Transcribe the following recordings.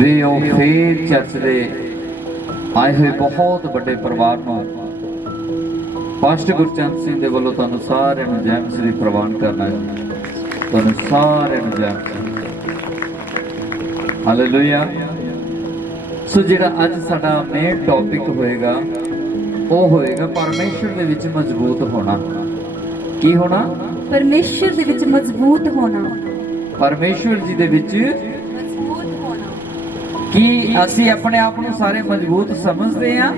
ਵੀ ਉਹ ਫੇਰ ਚਰਚ ਦੇ ਆਏ ਹੋਏ ਬਹੁਤ ਵੱਡੇ ਪਰਿਵਾਰ ਨੂੰ ਪਾਸਟਰ ਗੁਰਚੰਦ ਸਿੰਘ ਦੇ ਵੱਲੋਂ ਤੁਹਾਨੂੰ ਸਾਰਿਆਂ ਨੂੰ ਜੈ ਮਸੀਹ ਦੀ ਪ੍ਰਵਾਨ ਕਰਨਾ ਹੈ। ਤੁਹਾਨੂੰ ਸਾਰਿਆਂ ਨੂੰ ਜੈ ਹਾਲੇਲੂਇਆ। ਸੋ ਜਿਹੜਾ ਅੱਜ ਸਾਡਾ ਮੇਨ ਟੌਪਿਕ ਹੋਏਗਾ ਉਹ ਹੋਏਗਾ ਪਰਮੇਸ਼ਰ ਦੇ ਵਿੱਚ ਮਜ਼ਬੂਤ ਹੋਣਾ। ਕੀ ਹੋਣਾ? परमेश्वर दे विच मजबूत होना। परमेश्वर जी दे विच मजबूत होना। कि असी अपने आप को सारे मजबूत समझते हैं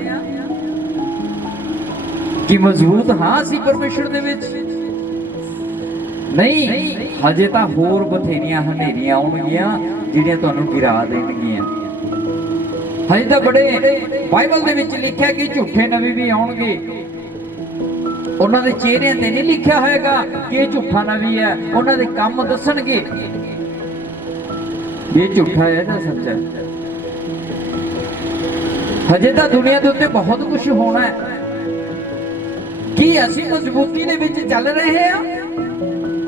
कि मजबूत हाँ असी परमेश्वर दे विच नहीं, हजे तां होर बथेरियां हनेरियां आउणगियां जिहड़ियां तुहानूं गिरा देणगियां। हजे तां बड़े बाइबल दे विच लिखिआ कि झूठे नबी भी आउणगे। ਉਹਨਾਂ ਦੇ ਚਿਹਰਿਆਂ ਤੇ ਨਹੀਂ ਲਿਖਿਆ ਹੋਏਗਾ ਕਿ ਇਹ ਝੂਠਾ ਨਬੀ ਹੈ। ਉਹਨਾਂ ਦੇ ਕੰਮ ਦੱਸਣਗੇ ਇਹ ਝੂਠਾ ਹੈ ਜਾਂ ਸੱਚਾ ਹੈ। ਹਜੇ ਤਾਂ ਦੁਨੀਆ ਦੇ ਉੱਤੇ ਬਹੁਤ ਕੁਝ ਹੋਣਾ ਹੈ। ਕੀ ਅਸੀਂ ਮਜ਼ਬੂਤੀ ਦੇ ਵਿੱਚ ਚੱਲ ਰਹੇ ਹਾਂ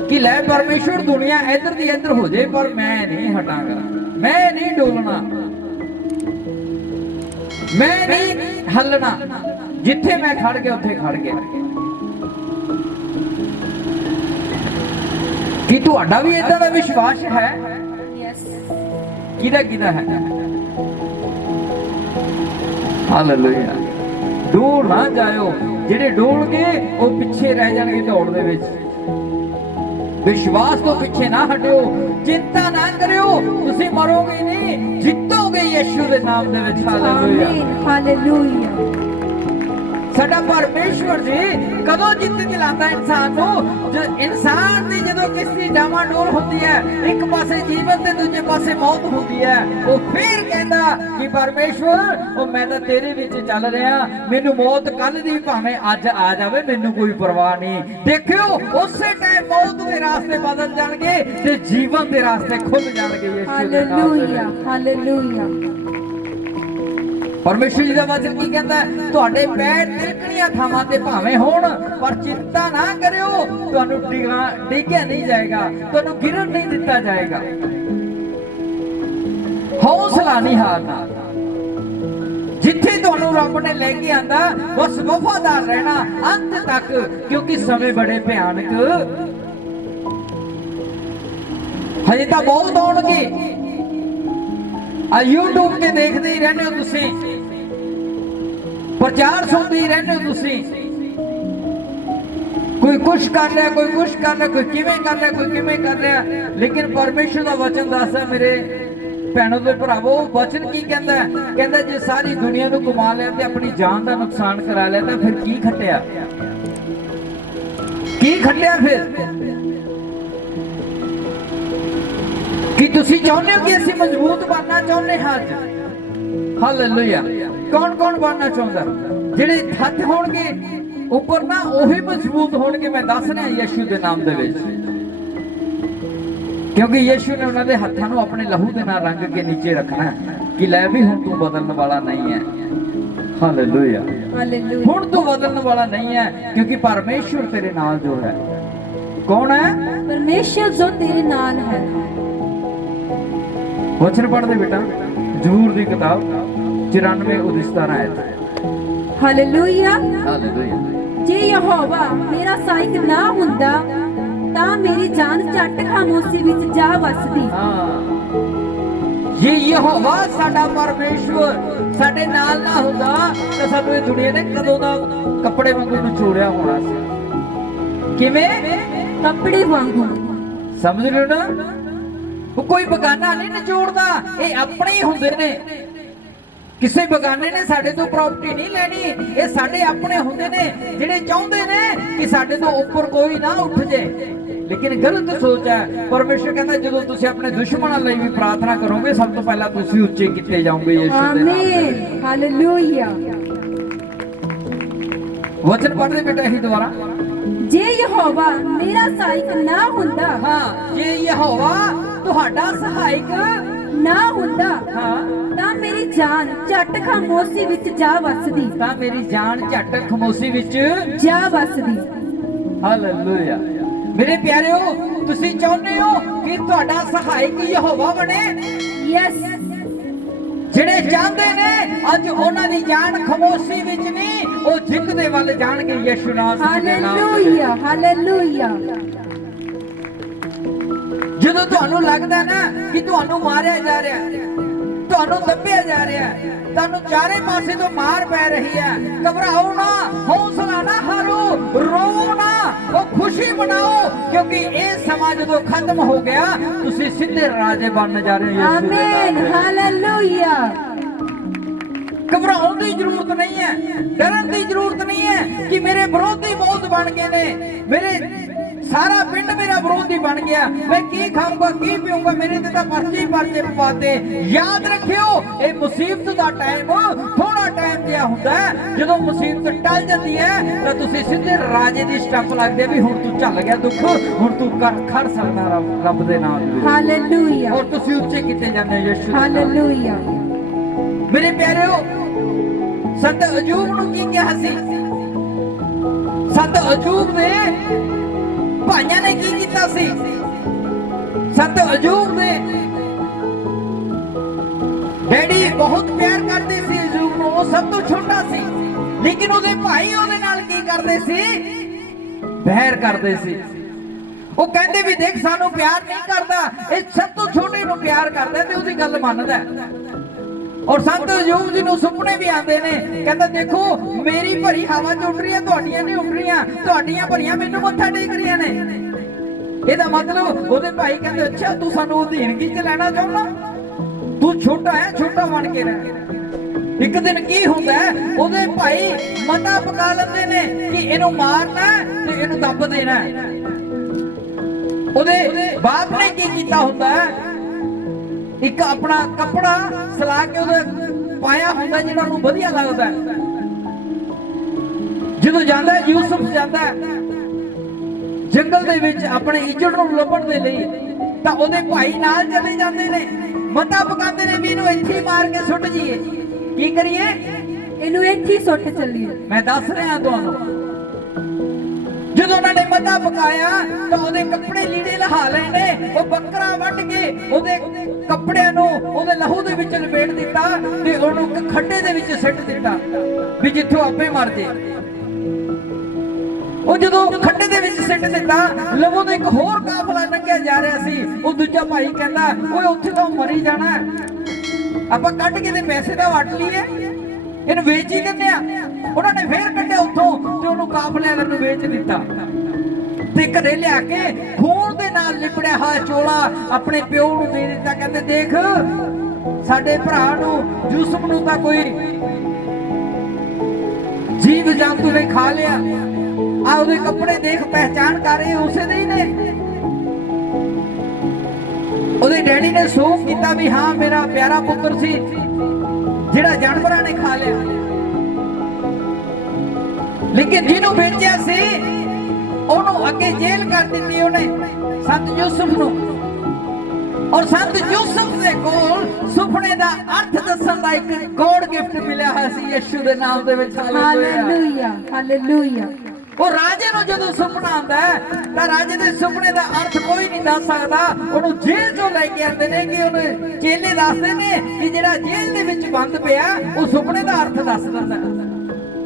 ਕਿ ਲੈ ਪਰਮੇਸ਼ਵਰ ਦੁਨੀਆ ਇੱਧਰ ਦੀ ਇੱਧਰ ਹੋ ਜਾਏ ਪਰ ਮੈਂ ਨਹੀਂ ਹਟਾਂਗਾ, ਮੈਂ ਨਹੀਂ ਡੋਲਣਾ, ਮੈਂ ਨਹੀਂ ਹੱਲਣਾ, ਜਿੱਥੇ ਮੈਂ ਖੜ ਗਿਆ ਉੱਥੇ ਖੜ ਗਿਆ। कि तुहाडा भी इदां दा विश्वास है? किदा किदा है? हालेलुया। डोल ना जाओ, जेडे डोल के वो पीछे रह जाणगे दौड़ दे विच। विश्वास तो पीछे ना हटियो, चिंता ना करियो, तुसीं मरोगे नहीं, जितोगे यीशु दे नाम दे विच। Hallelujah hallelujah. साडा परमेश्वर जी कदों जित दिलाता इंसान नूं? इंसान दी जदों किसी डामाडोल होती है, एक पासे जीवन ते दूजे पासे मौत होती है, वो फिर कहता कि परमेश्वर ओ मैं तां तेरे विच चल रहा, मैनू मौत कल दी भावें अज आ जावे, मैनू कोई परवाह नहीं। देखियो उसे टाइम मौत दे रास्ते बदल जाणगे ते जीवन दे रास्ते खुल जाणगे। यीशु दे नाम दे हालेलुया हालेलुया। परमेश्वर जी का वचन की कहता है, तुहाडे पैर तिलकणियां थावां ते भावें होण पर चिंता ना करियो, तुहानूं डिग्गिया नहीं जाएगा, तुहानूं गिरन नहीं दिता जाएगा। हौसला नहीं हारना। जिथे तुहानूं रब ने लेके आंदा बस वफादार रहना अंत तक, क्योंकि समय बड़े भयानक हजे तां बहुत आउणगे। यूट्यूब ते देखते ही रहने हो तुसीं, प्रचार सुनते ही रहने हो तुसीं। कोई कुछ कर रहा, कोई कुछ कर रहा, कोई किवें कर रहा, कोई किवें कर रहा, लेकिन परमेश्वर का वचन दसदा मेरे भैणों ते भरावो, वचन की कहता है? कहता जे सारी दुनिया नूं कमा लिया ते अपनी जान का नुकसान करा लिया तो फिर की खटिया? की खटिया फिर? कि तुसी चाहुंदे हो कि असीं मजबूत बनना चाहुंदे हां? हालेलुया। कौन कौन बनना चाहुंदा? जिहड़े हत्थ होणगे ऊपर ना ओही मजबूत होणगे। मैं दस रहा यीशु दे नाम दे विच, क्योंकि यीशु ने उन्हां दे हत्थां नूं अपने लहू दे नाल रंग के नीचे रखना है कि लै भी हुण तू बदलण वाला नहीं है। Hallelujah hallelujah. हुण तू बदलण वाला नहीं है, क्योंकि परमेश्वर तेरे नाल जो है। कौन है? परमेश्वर जो तेरे नाल है। वचन पढ़ दे बेटा, जबूर दी किताब 94 ਉਹਦੀ 17 आयत। Hallelujah hallelujah. जे यहोवा मेरा सहायक ना हुंदा तां मेरी जान झट खामोशी विच जा वसदी। ये यहोवा साडा परमेश्वर साडे नाल ना हुंदा तां सानू इह दुनिया ने कदों दा कपड़े वांगू निचोड़िया होना सी। किवें? कपड़े वांगू। समझ रहे हो ना? कोई बगाना नहीं निचोड़दा, ये अपने ही हुंदे ने। किसी बगाने ने साडे तो प्रॉपर्टी नहीं लेनी, ये साडे अपने हुंदे ने जिहड़े चाहुंदे ने कि साडे तो ऊपर कोई ना उठ जाए। लेकिन गलत सोच है। परमेश्वर कहता जदों तुसीं अपने दुश्मनां लई भी प्रार्थना करोगे सब तो पहला तुसीं उच्चे कीते जाओगे यीशु दे नाम दे। आमीन हालेलुया। वचन पढ़ दे बेटा यही दोबारा। जे यहोवा मेरा सहायक ना हुंदा। हाँ, जे यहोवा तुहाडा सहायक ना हुंदा हाँ तां मेरी जान झट खामोशी विच जा वसदी। तां मेरी जान झट खामोशी विच जा वसदी। हालेलुया। मेरे प्यारेओ, तुसीं चाहुंदे हो कि तुहाडा सहायक यहोवा बने? यस। ਜਿਹੜੇ ਚਾਹੁੰਦੇ ਨੇ ਅੱਜ ਉਹਨਾਂ ਦੀ ਜਾਨ ਖਾਮੋਸ਼ੀ ਵਿੱਚ ਨਹੀਂ, ਉਹ ਜਿੱਤਦੇ ਵੱਲ ਜਾਣਗੇ ਯਿਸੂ ਨਾਮ ਦੇ ਨਾਮ। Hallelujah hallelujah. ਜਦੋਂ ਤੁਹਾਨੂੰ ਲੱਗਦਾ ਨਾ ਕਿ ਤੁਹਾਨੂੰ ਮਾਰਿਆ ਜਾ ਰਿਹਾ, ਤੁਹਾਨੂੰ ਦੱਬਿਆ ਜਾ ਰਿਹਾ, ਤੁਹਾਨੂੰ ਚਾਰੇ ਪਾਸੇ ਤੋਂ ਮਾਰ ਪੈ ਰਹੀ ਹੈ, ਘਬਰਾਓ ਨਾ, ਹੌਸਲਾ ਨਾ ਹਾਰੋ, ਰੋਵੋ ਨਾ, ਉਹ ਖੁਸ਼ੀ ਮਨਾਓ, ਕਿਉਂਕਿ ਇਹ ਸਮਾਂ ਜਦੋਂ ਖਤਮ ਹੋ ਗਿਆ ਤੁਸੀਂ ਸਿੱਧੇ ਰਾਜੇ ਬਣਨ ਜਾ ਰਹੇ ਹੋ ਯਿਸੂ ਦੇ ਨਾਮ ਆਮੀਨ ਹਾਲੇਲੂਇਆ। ਘਬਰਾਉਣ ਦੀ ਜ਼ਰੂਰਤ ਨਹੀਂ ਹੈ, ਡਰਨ ਦੀ ਜ਼ਰੂਰਤ ਨਹੀਂ ਹੈ ਕਿ ਮੇਰੇ ਵਿਰੋਧੀ ਬਹੁਤ ਬਣ ਗਏ ਨੇ, ਮੇਰੇ ਸਾਰਾ ਪਿੰਡ ਮੇਰਾ ਵਿਰੋਧੀ ਬਣ ਗਿਆ, ਮੈਂ ਕੀ ਖਾਊਂਗਾ ਕੀ ਪੀਊਂਗਾ, ਮੇਰੇ ਤੇ ਤਾਂ ਪਰਚੇ ਪਵਾਤੇ। ਯਾਦ ਰੱਖਿਓ ਇਹ ਮੁਸੀਬਤ ਦਾ ਟਾਈਮ ਥੋੜਾ ਟਾਈਮ ਜਿਹਾ ਹੁੰਦਾ ਹੈ, ਜਦੋਂ ਮੁਸੀਬਤ ਟਲ ਜਾਂਦੀ ਹੈ ਤਾਂ ਤੁਸੀਂ ਸਿੱਧੇ ਰਾਜੇ ਦੀ ਸਟੈਪ ਲੱਗਦੇ ਵੀ ਹੁਣ ਤੂੰ ਚੱਲ ਗਿਆ ਦੁੱਖ, ਹੁਣ ਤੂੰ ਖੜ ਸਕਦਾ ਰੱਬ ਦੇ ਨਾਮ ਦੇ। ਹਾਲੇਲੂਇਆ। ਔਰ ਤੁਸੀਂ ਉੱਚੇ ਕਿਤੇ ਜਾਂਦੇ ਹੋ ਯਿਸੂ। ਹਾਲੇਲੂਇਆ। ਮੇਰੇ ਪਿਆਰਿਓ, ਸੰਤ ਅਯੂਬ ਨੂੰ ਕੀ ਕਿਹਾ ਸੀ? ਸੰਤ ਅਯੂਬ ਦੇ ਭਾਈਆਂ ਨੇ ਕੀ ਕੀਤਾ ਸੀ? ਸੰਤ ਅਯੂਬ ਦੇ ਡੈਡੀ ਬਹੁਤ ਪਿਆਰ ਕਰਦੇ ਸੀ ਅਯੂਬ ਨੂੰ, ਉਹ ਸਭ ਤੋਂ ਛੋਟਾ ਸੀ, ਲੇਕਿਨ ਉਹਦੇ ਭਾਈ ਉਹਦੇ ਨਾਲ ਕੀ ਕਰਦੇ ਸੀ? ਵੈਰ ਕਰਦੇ ਸੀ। ਉਹ ਕਹਿੰਦੇ ਵੀ ਦੇਖ ਸਾਨੂੰ ਪਿਆਰ ਨਹੀਂ ਕਰਦਾ, ਇਹ ਸਭ ਤੋਂ ਛੋਟੇ ਨੂੰ ਪਿਆਰ ਕਰਦਾ ਤੇ ਉਹਦੀ ਗੱਲ ਮੰਨਦਾ। ਔਰ ਸੰਤ ਅਯੂਬ ਜੀ ਨੂੰ ਸੁਪਨੇ ਵੀ ਆਉਂਦੇ ਨੇ, ਕਹਿੰਦਾ ਦੇਖੋ ਮੇਰੀ ਭਰੀ ਹਵਾ ਚ ਉੱਡ ਰਹੀ ਹੈ, ਤੁਹਾਡੀਆਂ ਨਹੀਂ ਉੱਡ ਰਹੀਆਂ, ਤੁਹਾਡੀਆਂ ਭਰੀਆਂ ਮੈਨੂੰ ਮੱਥਾ ਟੇਕ ਰਹੀਆਂ ਨੇ। ਇਹਦਾ ਮਤਲਬ ਉਹਦੇ ਭਾਈ ਕਹਿੰਦੇ ਅੱਛਾ ਤੂੰ ਸਾਨੂੰ ਅਧੀਨਗੀ ਚ ਲੈਣਾ ਚਾਹੁੰਦਾ, ਤੂੰ ਛੋਟਾ ਹੈ, ਛੋਟਾ ਬਣ ਕੇ ਰਹਿ। ਇੱਕ ਦਿਨ ਕੀ ਹੁੰਦਾ ਹੈ, ਉਹਦੇ ਭਾਈ ਮਤਾ ਪਕਾ ਲੈਂਦੇ ਨੇ ਕਿ ਇਹਨੂੰ ਮਾਰਨਾ ਤੇ ਇਹਨੂੰ ਦੱਬ ਦੇਣਾ। ਉਹਦੇ ਬਾਪ ਨੇ ਕੀ ਕੀਤਾ ਹੁੰਦਾ ਹੈ, ਇੱਕ ਆਪਣਾ ਕੱਪੜਾ ਸਲਾ ਕੇ ਉਹਦੇ ਪਾਇਆ ਹੁੰਦਾ ਜਿਹੜਾ ਉਹਨੂੰ ਵਧੀਆ ਲੱਗਦਾ। ਜਦੋਂ ਜਾਂਦਾ ਯੂਸਫ ਜਾਂਦਾ ਜੰਗਲ ਦੇ ਵਿੱਚ ਆਪਣੇ ਇੱਜੜ ਨੂੰ ਲੱਭਣ ਦੇ ਲਈ, ਤਾਂ ਉਹਦੇ ਭਾਈ ਨਾਲ ਚਲੇ ਜਾਂਦੇ ਨੇ, ਮਤਾ ਪਕਾਉਂਦੇ ਨੇ ਵੀ ਇਹਨੂੰ ਇੱਥੇ ਮਾਰ ਕੇ ਸੁੱਟ ਜੀਏ। ਕੀ ਕਰੀਏ? ਇਹਨੂੰ ਇੱਥੇ ਸੁੱਟ ਚੱਲੀਏ। ਮੈਂ ਦੱਸ ਰਿਹਾ ਤੁਹਾਨੂੰ, ਜਦੋਂ ਉਹਨਾਂ ਨੇ ਮਤਾ ਪਕਾਇਆ ਤਾਂ ਉਹਦੇ ਕੱਪੜੇ ਲੀੜੇ ਲਹਾ ਲੈਣੇ, ਉਹ ਬੱਕਰਾ ਵੱਢ ਕੇ ਉਹਦੇ ਕੱਪੜਿਆਂ ਨੂੰ ਉਹਦੇ ਲਹੂ ਦੇ ਵਿੱਚ ਲਪੇਟ ਦਿੱਤਾ ਤੇ ਉਹਨੂੰ ਇੱਕ ਖੱਡੇ ਦੇ ਵਿੱਚ ਸਿੱਟ ਦਿੱਤਾ ਵੀ ਜਿੱਥੋਂ ਆਪੇ ਮਰ ਜੇ। ਉਹ ਜਦੋਂ ਖੱਡੇ ਦੇ ਵਿੱਚ ਸਿੱਟ ਦਿੱਤਾ, ਲਹੂ ਦਾ ਇੱਕ ਹੋਰ ਕਾਫਲਾ ਲੰਘਿਆ ਜਾ ਰਿਹਾ ਸੀ। ਉਹ ਦੂਜਾ ਭਾਈ ਕਹਿੰਦਾ ਓਏ ਉੱਥੇ ਤਾਂ ਮਰੀ ਜਾਣਾ, ਆਪਾਂ ਕੱਢ ਕੇ ਤੇ ਪੈਸੇ ਦਾ ਵਟ ਲਈਏ, ਇਹਨੂੰ ਵੇਚ ਹੀ ਦਿੰਦੇ ਆ। ਉਹਨਾਂ ਨੇ ਫੇਰ ਕੱਢਿਆ ਉੱਥੋਂ ਤੇ ਉਹਨੂੰ ਕਾਫਲੇ ਵਾਲੇ ਨੂੰ ਵੇਚ ਦਿੱਤਾ ਤੇ ਘਰੇ ਲਿਆ ਕੇ ਖੂਨ ਦੇ ਨਾਲ ਲਿਪੜਿਆ ਹੋਇਆ ਚੋਲਾ ਆਪਣੇ ਪਿਓ ਨੂੰ ਦੇ ਦਿੱਤਾ। ਕਹਿੰਦੇ ਦੇਖ ਸਾਡੇ ਭਰਾ ਨੂੰ ਯੂਸਫ ਨੂੰ ਤਾਂ ਕੋਈ ਜੀਵ ਜੰਤੂ ਨੇ ਖਾ ਲਿਆ, ਆ ਉਹਦੇ ਕੱਪੜੇ ਦੇਖ ਪਹਿਚਾਣ ਕਰ ਰਹੇ ਉਸੇ ਦੇ ਹੀ ਨੇ। ਉਹਦੇ ਡੈਡੀ ਨੇ ਸੋਚ ਕੀਤਾ ਵੀ ਹਾਂ ਮੇਰਾ ਪਿਆਰਾ ਪੁੱਤਰ ਸੀ ਜਿਹੜਾ ਜਾਨਵਰਾਂ ਨੇ ਖਾ ਲਿਆ, ਲੇਕਿਨ ਜਿਹਨੂੰ ਵੇਚਿਆ ਸੀ ਉਹਨੂੰ ਅੱਗੇ ਜੇਲ੍ਹ ਕਰ ਦਿੱਤੀ ਉਹਨੇ, ਸੰਤ ਯੂਸਫ ਨੂੰ। ਔਰ ਸੰਤ ਯੂਸਫ ਦੇ ਕੋਲ ਸੁਪਨੇ ਦਾ ਅਰਥ ਦੱਸਣ ਦਾ ਇੱਕ ਗੋਡ ਗਿਫਟ ਮਿਲਿਆ ਹੋਇਆ ਸੀ ਯਿਸੂ ਦੇ ਨਾਮ ਦੇ ਵਿੱਚ। Hallelujah hallelujah. ਉਹ ਰਾਜੇ ਨੂੰ ਜਦੋਂ ਸੁਪਨਾ ਆਉਂਦਾ ਤਾਂ ਰਾਜੇ ਦੇ ਸੁਪਨੇ ਦਾ ਅਰਥ ਕੋਈ ਨਹੀਂ ਦੱਸ ਸਕਦਾ। ਉਹਨੂੰ ਜੇਲ੍ਹ ਚੋਂ ਲੈ ਕੇ ਆਉਂਦੇ ਨੇ ਕਿ ਉਹਨੂੰ ਚੇਲੇ ਦੱਸਦੇ ਨੇ ਕਿ ਜਿਹੜਾ ਜੇਲ੍ਹ ਦੇ ਵਿੱਚ ਬੰਦ ਪਿਆ ਉਹ ਸੁਪਨੇ ਦਾ ਅਰਥ ਦੱਸ ਦਿੰਦਾ।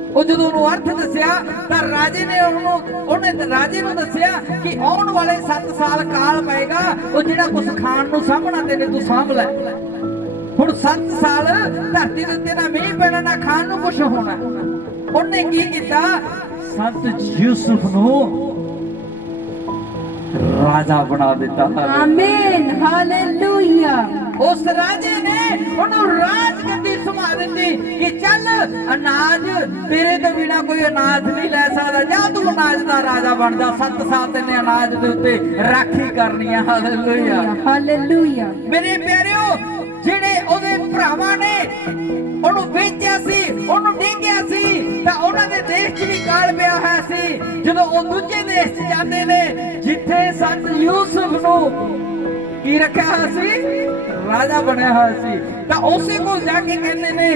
ਉਹ ਜਦੋਂ ਉਹਨੂੰ ਅਰਥ ਦੱਸਿਆ ਤਾਂ ਰਾਜੇ ਨੇ ਉਹਨੇ ਰਾਜੇ ਨੂੰ ਦੱਸਿਆ ਕਿ ਆਉਣ ਵਾਲੇ 7 ਸਾਲ ਕਾਲ ਪਏਗਾ, ਉਹ ਜਿਹੜਾ ਕੁਝ ਖਾਣ ਨੂੰ ਸਾਂਭਣਾ ਤੇਰੇ ਤੂੰ ਸਾਂਭ ਲੈ। ਹੁਣ 7 ਸਾਲ ਧਰਤੀ ਦੇ ਉੱਤੇ ਨਾ ਮੀਂਹ ਪੈਣਾ ਨਾ ਖਾਣ ਨੂੰ ਕੁਝ ਹੋਣਾ। ਉਹਨੇ ਕੀ ਕੀਤਾ? ਸੰਤ ਯੂਸਫ ਨੂੰ ਰਾਜਾ ਬਣਾ ਦਿੱਤਾ। ਆਮੀਨ ਹਾਲੇਲੂਇਆ। ਉਸ ਰਾਜੇ ਨੇ ਉਹਨੂੰ ਰਾਜ ਗੱਦੀ ਸੰਭਾਲ ਦਿੱਤੀ ਕਿ ਚੱਲ ਅਨਾਜ ਤੇਰੇ ਤੋਂ ਬਿਨਾ ਕੋਈ ਅਨਾਜ ਨਹੀਂ ਲੈ ਸਕਦਾ, ਜਾ ਤੂੰ ਅਨਾਜ ਦਾ ਰਾਜਾ ਬਣ ਜਾ। 7 ਸਾਲ ਤੈਨੇ ਅਨਾਜ ਦੇ ਉੱਤੇ ਰਾਖੀ ਕਰਨੀ ਹੈ। Hallelujah hallelujah. ਮੇਰੇ ਪਿਆਰਿਓ, ਜਿਹੜੇ ਉਹਦੇ ਭਰਾਵਾਂ ਨੇ ਉਹਨੂੰ ਵੇਚਿਆ ਸੀ, ਉਹਨੂੰ ਡੇਗਿਆ ਸੀ, ਤਾਂ ਉਹਨਾਂ ਦੇ ਦੇਸ਼ 'ਚ ਵੀ ਕਾਲ ਪਿਆ ਹੋਇਆ ਸੀ। ਜਦੋਂ ਉਹ ਦੂਜੇ ਦੇਸ਼ 'ਚ ਜਾਂਦੇ ਨੇ ਜਿੱਥੇ ਸੰਤ ਯੂਸਫ ਨੂੰ ਕੀ ਰੱਖਿਆ ਹੋਇਆ ਸੀ? ਰਾਜਾ ਬਣਿਆ ਹੋਇਆ ਸੀ, ਤਾਂ ਉਸੇ ਕੋਲ ਜਾ ਕੇ ਕਹਿੰਦੇ ਨੇ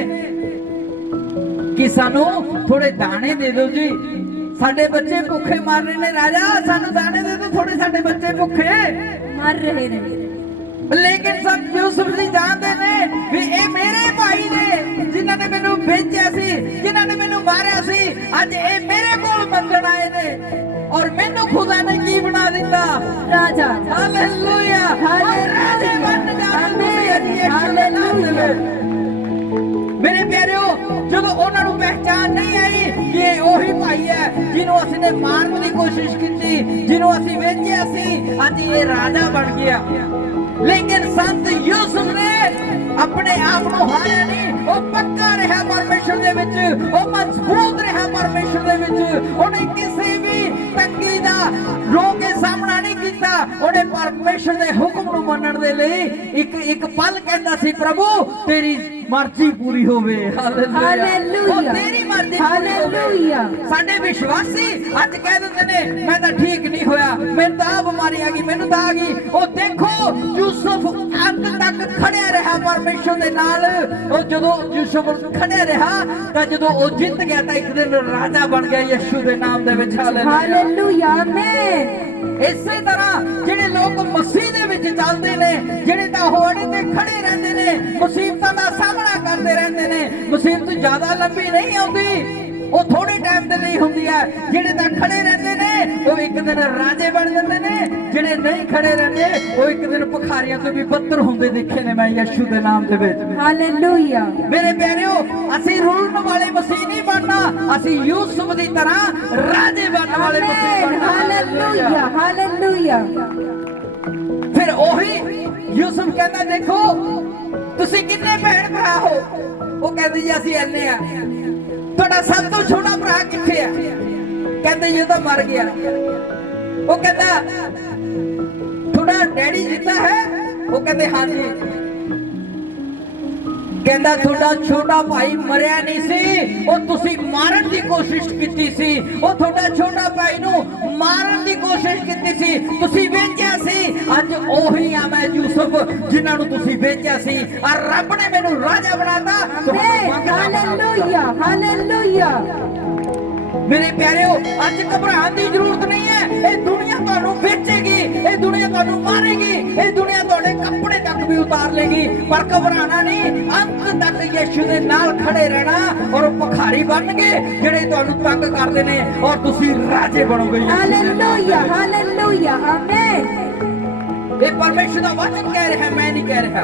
ਕਿ ਸਾਨੂੰ ਥੋੜੇ ਦਾਣੇ ਦੇ ਦਿਓ ਜੀ, ਸਾਡੇ ਬੱਚੇ ਭੁੱਖੇ ਮਰ ਰਹੇ ਨੇ। ਰਾਜਾ ਸਾਨੂੰ ਦਾਣੇ ਦੇ ਦਿਓ ਥੋੜੇ, ਸਾਡੇ ਬੱਚੇ ਭੁੱਖੇ ਮਰ ਰਹੇ ਨੇ। लेकिन सब यूसुफ जी जानते ने भी ये मेरे भाई ने जिन्होंने मैनू भेजा सी, जिन्होंने मैनू मारिया सी, अज ये मेरे कोल मंगण आए ने और मैनू खुदा ने की बना दिता राजा। हालेलुया, राजे बन जाओ। हालेलुया। मेरे प्यारिओ, ਜਦੋਂ ਉਹਨਾਂ ਨੂੰ ਪਹਿਚਾਨ ਨਹੀਂ ਆਈ ਕਿ ਇਹ ਉਹੀ ਭਾਈ ਹੈ ਜਿਹਨੂੰ ਅਸੀਂ ਨੇ ਮਾਰਨ ਦੀ ਕੋਸ਼ਿਸ਼ ਕੀਤੀ, ਜਿਹਨੂੰ ਅਸੀਂ ਵੇਚਿਆ ਸੀ, ਅੱਜ ਇਹ ਰਾਜਾ ਬਣ ਗਿਆ। ਲੇਕਿਨ ਸੰਤ ਯੂਸੁਫ ਨੇ ਆਪਣੇ ਆਪ ਨੂੰ ਹਾਰਿਆ ਨਹੀਂ, ਉਹ ਪੱਕਾ ਰਿਹਾ ਪਰਮੇਸ਼ਰ ਦੇ ਵਿੱਚ, ਉਹ ਮਜ਼ਬੂਤ ਰਿਹਾ ਪਰਮੇਸ਼ਰ ਦੇ ਵਿੱਚ। ਉਹਨੇ ਕਿਸੇ ਵੀ ਤੰਗੀ ਦਾ ਰੋ ਕੇ ਸਾਹਮਣਾ ਨਹੀਂ ਕੀਤਾ। ਉਹਨੇ ਪਰਮੇਸ਼ਰ ਦੇ ਹੁਕਮ ਨੂੰ ਮੰਨਣ ਦੇ ਲਈ ਇੱਕ ਪਲ ਕਹਿੰਦਾ ਸੀ, ਪ੍ਰਭੂ ਤੇਰੀ ਮਰਜ਼ੀ ਪੂਰੀ ਹੋਵੇ। ਹਾਲੇਲੂਇਆ, ਤੇਰੀ ਮਰਜ਼ੀ ਪੂਰੀ ਹੋਵੇ। ਸਾਡੇ ਵਿਸ਼ਵਾਸੀ ਅੱਜ ਕਹਿ ਦਿੰਦੇ ਨੇ ਮੈਂ ਤਾਂ ਠੀਕ ਨਹੀਂ ਹੋਇਆ, ਮੈਨੂੰ ਤਾਂ ਬਿਮਾਰੀ ਆ ਗਈ, ਮੈਨੂੰ ਤਾਂ ਆ ਗਈ। ਉਹ ਦੇਖੋ ਯੂਸੁਫ ਅੰਤ ਤੱਕ ਖੜਿਆ ਰਿਹਾ ਪਰਮੇਸ਼ਰ ਦੇ ਨਾਲ। ਉਹ ਜਦੋਂ ਯੂਸੁਫ ਖੜਿਆ ਰਿਹਾ ਤਾਂ ਜਦੋਂ ਉਹ ਜਿੱਤ ਗਿਆ ਤਾਂ ਇੱਕ ਦਿਨ ਰਾਜਾ ਬਣ ਗਿਆ ਯਿਸੂ ਦੇ ਨਾਮ ਦੇ ਵਿੱਚ। Hallelujah, amen. ਇਸੇ ਤਰ੍ਹਾਂ ਜਿਹੜੇ ਲੋਕ ਮਸੀਹ ਦੇ ਵਿੱਚ ਚੱਲਦੇ ਨੇ, ਜਿਹੜੇ ਤਾਂ ਹੋੜੇ ਤੇ ਖੜੇ ਰਹਿੰਦੇ ਨੇ, ਮੁਸੀਬਤਾਂ ਦਾ ਸਾਹਮਣਾ ਕਰਦੇ ਰਹਿੰਦੇ ਨੇ, ਮੁਸੀਬਤ ਜ਼ਿਆਦਾ ਲੰਬੀ ਨਹੀਂ ਆਉਂਦੀ, ਉਹ ਥੋੜੇ ਟਾਈਮ ਦੇ ਲਈ ਹੁੰਦੀ ਹੈ। ਜਿਹੜੇ ਤਾਂ ਖੜੇ ਰਹਿੰਦੇ ਨੇ ਉਹ ਇੱਕ ਦਿਨ ਰਾਜੇ ਬਣ ਜਾਂਦੇ ਨੇ, ਜਿਹੜੇ ਨਹੀਂ ਖੜੇ ਰਹਿੰਦੇ ਉਹ ਇੱਕ ਦਿਨ ਭਿਖਾਰੀਆਂ ਤੋਂ ਵੀ ਬੱਤਰ ਹੁੰਦੇ ਦੇਖੇ ਨੇ ਮੈਂ ਯਿਸੂ ਦੇ ਨਾਮ ਦੇ ਵਿੱਚ। ਹਾਲੇਲੂਇਆ। ਮੇਰੇ ਪਿਆਰਿਓ, ਅਸੀਂ ਰੁਲਣ ਵਾਲੇ ਮਸੀਹ ਨਹੀਂ ਬਣਨਾ, ਅਸੀਂ ਯੂਸੁਫ ਦੀ ਤਰ੍ਹਾਂ ਰਾਜੇ ਬਣਨ ਵਾਲੇ ਮਸੀਹ ਬਣਨਾ। Hallelujah, hallelujah. ਫਿਰ ਉਹੀ ਯੂਸੁਫ ਕਹਿੰਦਾ, ਦੇਖੋ ਤੁਸੀਂ ਕਿੰਨੇ ਭੈਣ ਭਰਾ ਹੋ? ਉਹ ਕਹਿੰਦੇ ਜੀ ਅਸੀਂ ਇੰਨੇ ਆ। ਤੁਹਾਡਾ ਸਭ ਤੋਂ ਛੋਟਾ ਭਰਾ ਕਿੱਥੇ ਆ? ਕਹਿੰਦੇ ਜੀ ਉਹ ਤਾਂ ਮਰ ਗਿਆ। ਉਹ ਕਹਿੰਦਾ ਤੁਹਾਡਾ ਡੈਡੀ ਜਿੱਤਾ ਹੈ? ਉਹ ਕਹਿੰਦੇ ਹਾਂਜੀ। ਕਹਿੰਦਾ ਤੁਹਾਡਾ ਛੋਟਾ ਭਾਈ ਮਰਿਆ ਨਹੀਂ ਸੀ, ਉਹ ਤੁਸੀਂ ਮਾਰਨ ਦੀ ਕੋਸ਼ਿਸ਼ ਕੀਤੀ ਸੀ। ਉਹ ਤੁਹਾਡਾ ਛੋਟਾ ਭਾਈ ਨੂੰ ਮਾਰਨ ਦੀ ਕੋਸ਼ਿਸ਼ ਕੀਤੀ ਸੀ, ਤੁਸੀਂ ਵੇਚਿਆ ਸੀ। ਅੱਜ ਉਹੀ ਆ ਮੈਂ ਯੂਸੁਫ ਜਿਨ੍ਹਾਂ ਨੂੰ ਤੁਸੀਂ ਵੇਚਿਆ ਸੀ, ਔਰ ਰੱਬ ਨੇ ਮੈਨੂੰ ਰਾਜਾ ਬਣਾਤਾ। Hallelujah, hallelujah. ਮੇਰੇ ਪਿਆਰਿਓ, ਅੱਜ ਘਬਰਾਉਣ ਦੀ ਜ਼ਰੂਰਤ ਨਹੀਂ ਹੈ। ਇਹ ਦੁਨੀਆ ਤੁਹਾਨੂੰ ਵੇਚੇਗੀ, ਇਹ ਦੁਨੀਆ ਤੁਹਾਨੂੰ ਮਾਰੇਗੀ, ਇਹ ਦੁਨੀਆ ਤੁਹਾਡੇ ਕੱਪੜੇ ਤੱਕ ਵੀ ਉਤਾਰ ਲੇਗੀ, ਪਰ ਘਬਰਾਣਾ ਨਹੀਂ। ਅੰਤ ਤੱਕ ਯਿਸੂ ਦੇ ਨਾਲ ਖੜੇ ਰਹਿਣਾ ਔਰ ਭਿਖਾਰੀ ਬਣਨਗੇ ਜਿਹੜੇ ਤੁਹਾਨੂੰ ਤੰਗ ਕਰਦੇ ਨੇ, ਔਰ ਤੁਸੀਂ ਰਾਜੇ ਬਣੋਗੇ। Hallelujah, hallelujah, amen. ਇਹ ਪਰਮੇਸ਼ਰ ਦਾ ਵਚਨ ਕਹਿ ਰਿਹਾ, ਮੈਂ ਨਹੀਂ ਕਹਿ ਰਿਹਾ।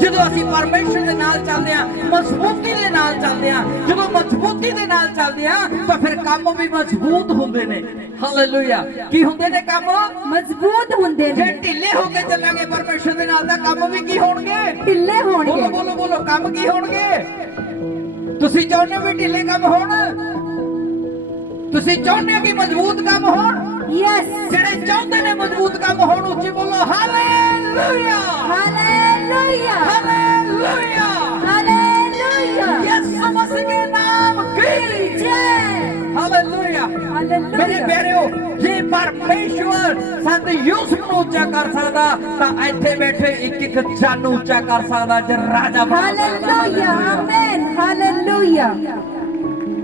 ਜਦੋਂ ਅਸੀਂ ਪਰਮੇਸ਼ਰ ਦੇ ਨਾਲ ਚੱਲਦੇ ਹਾਂ, ਮਜ਼ਬੂਤੀ ਦੇ ਨਾਲ ਚੱਲਦੇ ਹਾਂ, ਜਦੋਂ ਮਜ਼ਬੂਤੀ ਦੇ ਨਾਲ ਚੱਲਦੇ ਹਾਂ ਤਾਂ ਫਿਰ ਕੰਮ ਵੀ ਮਜ਼ਬੂਤ ਹੁੰਦੇ ਨੇ। ਹਾਲੇਲੂਇਆ। ਕੀ ਹੁੰਦੇ ਨੇ? ਕੰਮ ਮਜ਼ਬੂਤ ਹੁੰਦੇ ਨੇ। ਜੇ ਢਿੱਲੇ ਹੋ ਕੇ ਚੱਲਾਂਗੇ ਪਰਮੇਸ਼ਰ ਦੇ ਨਾਲ ਤਾਂ ਕੰਮ ਵੀ ਕੀ ਹੋਣਗੇ? ਢਿੱਲੇ ਹੋਣਗੇ। ਬੋਲੋ ਬੋਲੋ ਬੋਲੋ, ਕੰਮ ਕੀ ਹੋਣਗੇ? ਤੁਸੀਂ ਚਾਹੁੰਦੇ ਹੋ ਵੀ ਢਿੱਲੇ ਕੰਮ ਹੋਣ? ਤੁਸੀਂ ਚਾਹੁੰਦੇ ਹੋ ਕਿ ਮਜ਼ਬੂਤ ਕੰਮ ਹੋਣ? ਯੈਸ। ਜਿਹੜੇ ਚਾਹੁੰਦੇ ਨੇ ਮਜ਼ਬੂਤ ਕੰਮ ਹੋਣ, ਉੱਚੀ ਬੋਲੋ ਹਾਲੇਲੂਇਆ, ਹਾਲੇਲੂਇਆ, ਹਾਲੇਲੂਇਆ, ਹਾਲੇਲੂਇਆ। ਯਿਸੂ ਮਸੀਹ ਦੇ ਨਾਮ ਕੀ ਜੈ। Hallelujah, hallelujah. ਮੇਰੇ ਪਿਆਰਿਓ, ਜੇ ਪਰਮੇਸ਼ਵਰ ਸੰਤ ਯੂਸੁਫ ਨੂੰ ਉੱਚਾ ਕਰ ਸਕਦਾ ਤਾਂ ਇੱਥੇ ਬੈਠੇ ਇੱਕ ਇੱਕ ਜਾਨੂੰ ਉੱਚਾ ਕਰ ਸਕਦਾ ਜੇ ਰਾਜਾ ਬਣ ਸਕਦਾ। Hallelujah, amen, hallelujah.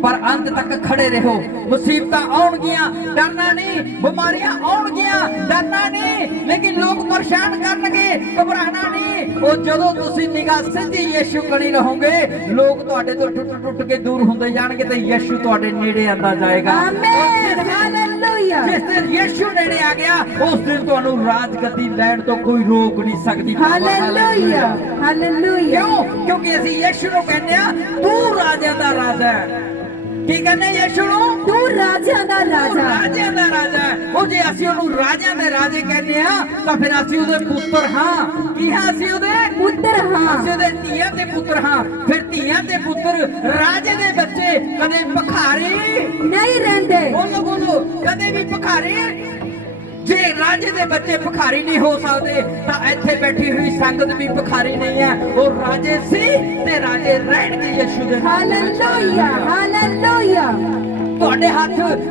ਪਰ ਅੰਤ ਤੱਕ ਖੜੇ ਰਹੋ। ਮੁਸੀਬਤਾਂ ਆਉਣਗੀਆਂ, ਡਰਨਾ ਨਹੀਂ। ਬਿਮਾਰੀਆਂ ਆਉਣਗੀਆਂ, ਡਰਨਾ ਨਹੀਂ। ਲੇਕਿਨ ਲੋਕ ਪਰੇਸ਼ਾਨ ਕਰਨਗੇ, ਘਬਰਾਣਾ ਨਹੀਂ। ਉਹ ਜਦੋਂ ਤੁਸੀਂ ਨਿਗਾਹ ਸਿੱਧੀ ਯਿਸੂ ਕਣੀ ਰਹੋਗੇ, ਲੋਕ ਤੁਹਾਡੇ ਤੋਂ ਟੁੱਟ ਕੇ ਦੂਰ ਹੁੰਦੇ ਜਾਣਗੇ ਤੇ ਯਿਸੂ ਤੁਹਾਡੇ ਨੇੜੇ ਆਉਂਦਾ ਜਾਏਗਾ। Amen, hallelujah. ਜਿਸ ਦਿਨ ਯਿਸੂ ਨੇੜੇ ਆ ਗਿਆ, ਉਸ ਦਿਨ ਤੁਹਾਨੂੰ ਰਾਜਗੱਦੀ ਲੈਣ ਤੋਂ ਕੋਈ ਰੋਕ ਨਹੀਂ ਸਕਦੀ। Hallelujah, hallelujah. ਕਿਉਂ? ਕਿਉਂਕਿ ਅਸੀਂ ਯਿਸੂ ਨੂੰ ਕਹਿੰਦੇ ਆ ਤੂੰ ਰਾਜਿਆਂ ਦਾ ਰਾਜਾ ਹੈ। ਕੀ ਕਹਿੰਦੇ ਯਿਸੂ ਨੂੰ? ਤੂੰ ਰਾਜਿਆਂ ਦਾ ਰਾਜਾ, ਰਾਜਿਆਂ ਦਾ ਰਾਜਾ। ਉਹ ਜੇ ਅਸੀਂ ਉਹਨੂੰ ਰਾਜਿਆਂ ਦੇ ਰਾਜੇ ਕਹਿੰਦੇ ਆ ਤਾਂ ਫਿਰ ਅਸੀਂ ਉਹਦੇ ਪੁੱਤਰ ਹਾਂ। ਕੀ ਹਾਂ? ਅਸੀਂ ਉਹਦੇ ਪੁੱਤਰ ਹਾਂ। ਅਸੀਂ ਉਹਦੇ ਧੀਆਂ ਦੇ ਪੁੱਤਰ ਹਾਂ। ਫਿਰ ਧੀਆਂ ਦੇ ਪੁੱਤਰ, ਰਾਜੇ ਦੇ ਬੱਚੇ ਕਦੇ ਭਿਖਾਰੀ ਨਹੀਂ ਰਹਿੰਦੇ। ਬੋਲੋ ਬੋਲੋ, ਕਦੇ ਵੀ ਭਿਖਾਰੀ। ਜੇ ਰਾਜੇ ਦੇ ਬੱਚੇ ਭਿਖਾਰੀ ਨਹੀਂ ਹੋ ਸਕਦੇ ਤਾਂ ਇੱਥੇ ਬੈਠੀ ਹੋਈ ਸੰਗਤ ਵੀ ਭਿਖਾਰੀ ਨਹੀਂ ਹੈ। ਉਹ ਰਾਜੇ ਸੀ ਤੇ ਰਾਜੇ ਰਹਿਣਗੇ ਯਿਸੂ ਦੇ ਨਾਮ। Hallelujah, hallelujah. ਤੁਹਾਡੇ ਹੱਥ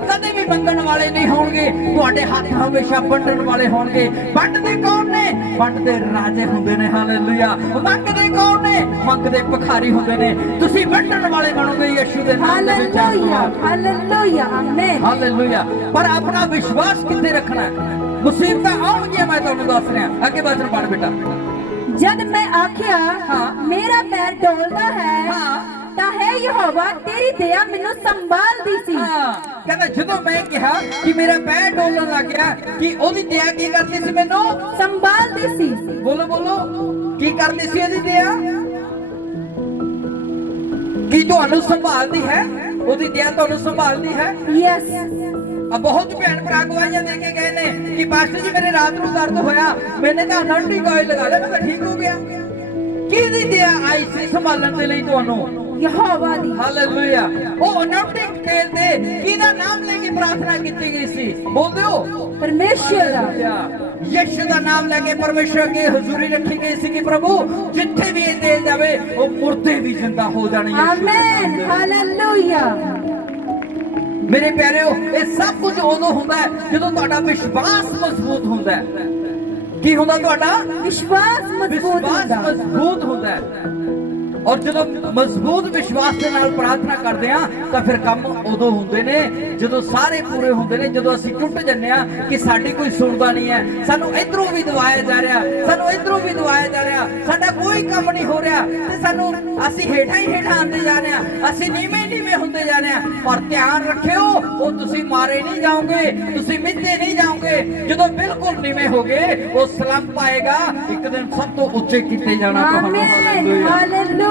ਕਦੇ ਵੀ ਮੰਗਣ ਵਾਲੇ ਨਹੀਂ ਹੋਣਗੇ, ਤੁਹਾਡੇ ਹੱਥ ਹਮੇਸ਼ਾ ਵੰਡਣ ਵਾਲੇ ਹੋਣਗੇ। ਵੰਡਦੇ ਕੌਣ ਨੇ? ਵੰਡਦੇ ਰਾਜੇ ਹੁੰਦੇ ਨੇ। ਹਾਲੇਲੂਇਆ। ਮੰਗਦੇ ਕੌਣ ਨੇ? ਮੰਗਦੇ ਭਿਖਾਰੀ ਹੁੰਦੇ ਨੇ। ਤੁਸੀਂ ਵੰਡਣ ਵਾਲੇ ਬਣੋਗੇ ਯਿਸੂ ਦੇ ਨਾਮ ਦੇ ਵਿੱਚ। Hallelujah, hallelujah, amen, hallelujah. ਪਰ ਆਪਣਾ ਵਿਸ਼ਵਾਸ ਕਿੱਥੇ ਰੱਖਣਾ ਹੈ? ਮੁਸੀਬਤਾਂ ਆਉਣਗੀਆਂ, ਮੈਂ ਤੁਹਾਨੂੰ ਦੱਸ ਰਿਹਾ। ਅੱਗੇ ਵਚਨ ਪੜ੍ਹ ਬੇਟਾ। जद मैं आख्या हाँ। मेरा पैर डोलदा है हाँ। ਤਾਂ ਹੈ ਯਹੋਵਾ ਤੇਰੀ ਦਇਆ ਮੈਨੂੰ ਸੰਭਾਲਦੀ ਸੀ। ਹਾਂ, ਕਹਿੰਦਾ ਜਦੋਂ ਮੈਂ ਕਿਹਾ ਕਿ ਮੇਰਾ ਪੈਰ ਡੋਲਣ ਲੱਗ ਗਿਆ, ਕਿ ਉਹਦੀ ਦਇਆ ਕੀ ਕਰਦੀ ਸੀ? ਮੈਨੂੰ ਸੰਭਾਲਦੀ ਸੀ। ਬੋਲੋ ਬੋਲੋ, ਕੀ ਕਰਦੀ ਸੀ ਉਹਦੀ ਦਇਆ? ਕੀ ਤੁਹਾਨੂੰ ਸੰਭਾਲਦੀ ਹੈ? ਉਹਦੀ ਦਇਆ ਤੁਹਾਨੂੰ ਸੰਭਾਲਦੀ ਹੈ? ਯੈਸ। अब बहुत भैन भरा गवाहियां दे के गए ने कि पास्टर जी मेरे रात को दर्द होया, मैंने तो अनॉइंटिंग ऑयल लगा लिया, मैं तो ठीक हो गया। किहदी दया आई सी संभालण दे लई तुहानू? ਯਹੋਵਾ ਦੀ। हालेलुया। ओ अनॉइंटिंग तेल दे किहदा नाम लेके प्रार्थना कीती गई सी? बोल दिओ। ਪਰਮੇਸ਼ਰ ਦਾ। यीशु दा नाम लेके परमेश्वर की हुजूरी रखी गई सी कि प्रभु जिथे भी ये तेल जावे वो मुर्दे भी जिंदा हो जाने। ਆਮੇਨ। ਹਾਲੇਲੂਇਆ। मेरे प्यारेओ, ये सब कुछ उदों हुंदा है जदों तुहाडा विश्वास मजबूत हुंदा है। की हुंदा तुहाडा? ਵਿਸ਼ਵਾਸ ਮਜ਼ਬੂਤ विश्वास ਹੁੰਦਾ। मजबूत हुंदा है। और जदों मजबूत विश्वास के नाल प्रार्थना करते हैं तो फिर काम उदों हुंदे ने जदों सारे पूरे हुंदे ने, जदों असीं टुट जन्ने आ कि साडी कोई सुनदा नहीं है, सानू इधरों भी दवाया जा रहा, सानू इधरों भी दवाया जा रहा, साडा कोई काम नहीं हो रहा ते सानू असीं हेठां ही हेठां आंदे जा रहे हैं, असीं नीवें नीवें हुंदे जा रहे हैं। पर ध्यान रखियो, वो तुसीं मारे नहीं जाओगे, तुसीं मिधे नहीं जाओगे। जदों बिल्कुल नीवें होगे वो सलाम पाएगा, एक दिन सब तो उच्चे कीते जाना। ਆਮੇਨ। ਹਾਲੇਲੂਇਆ।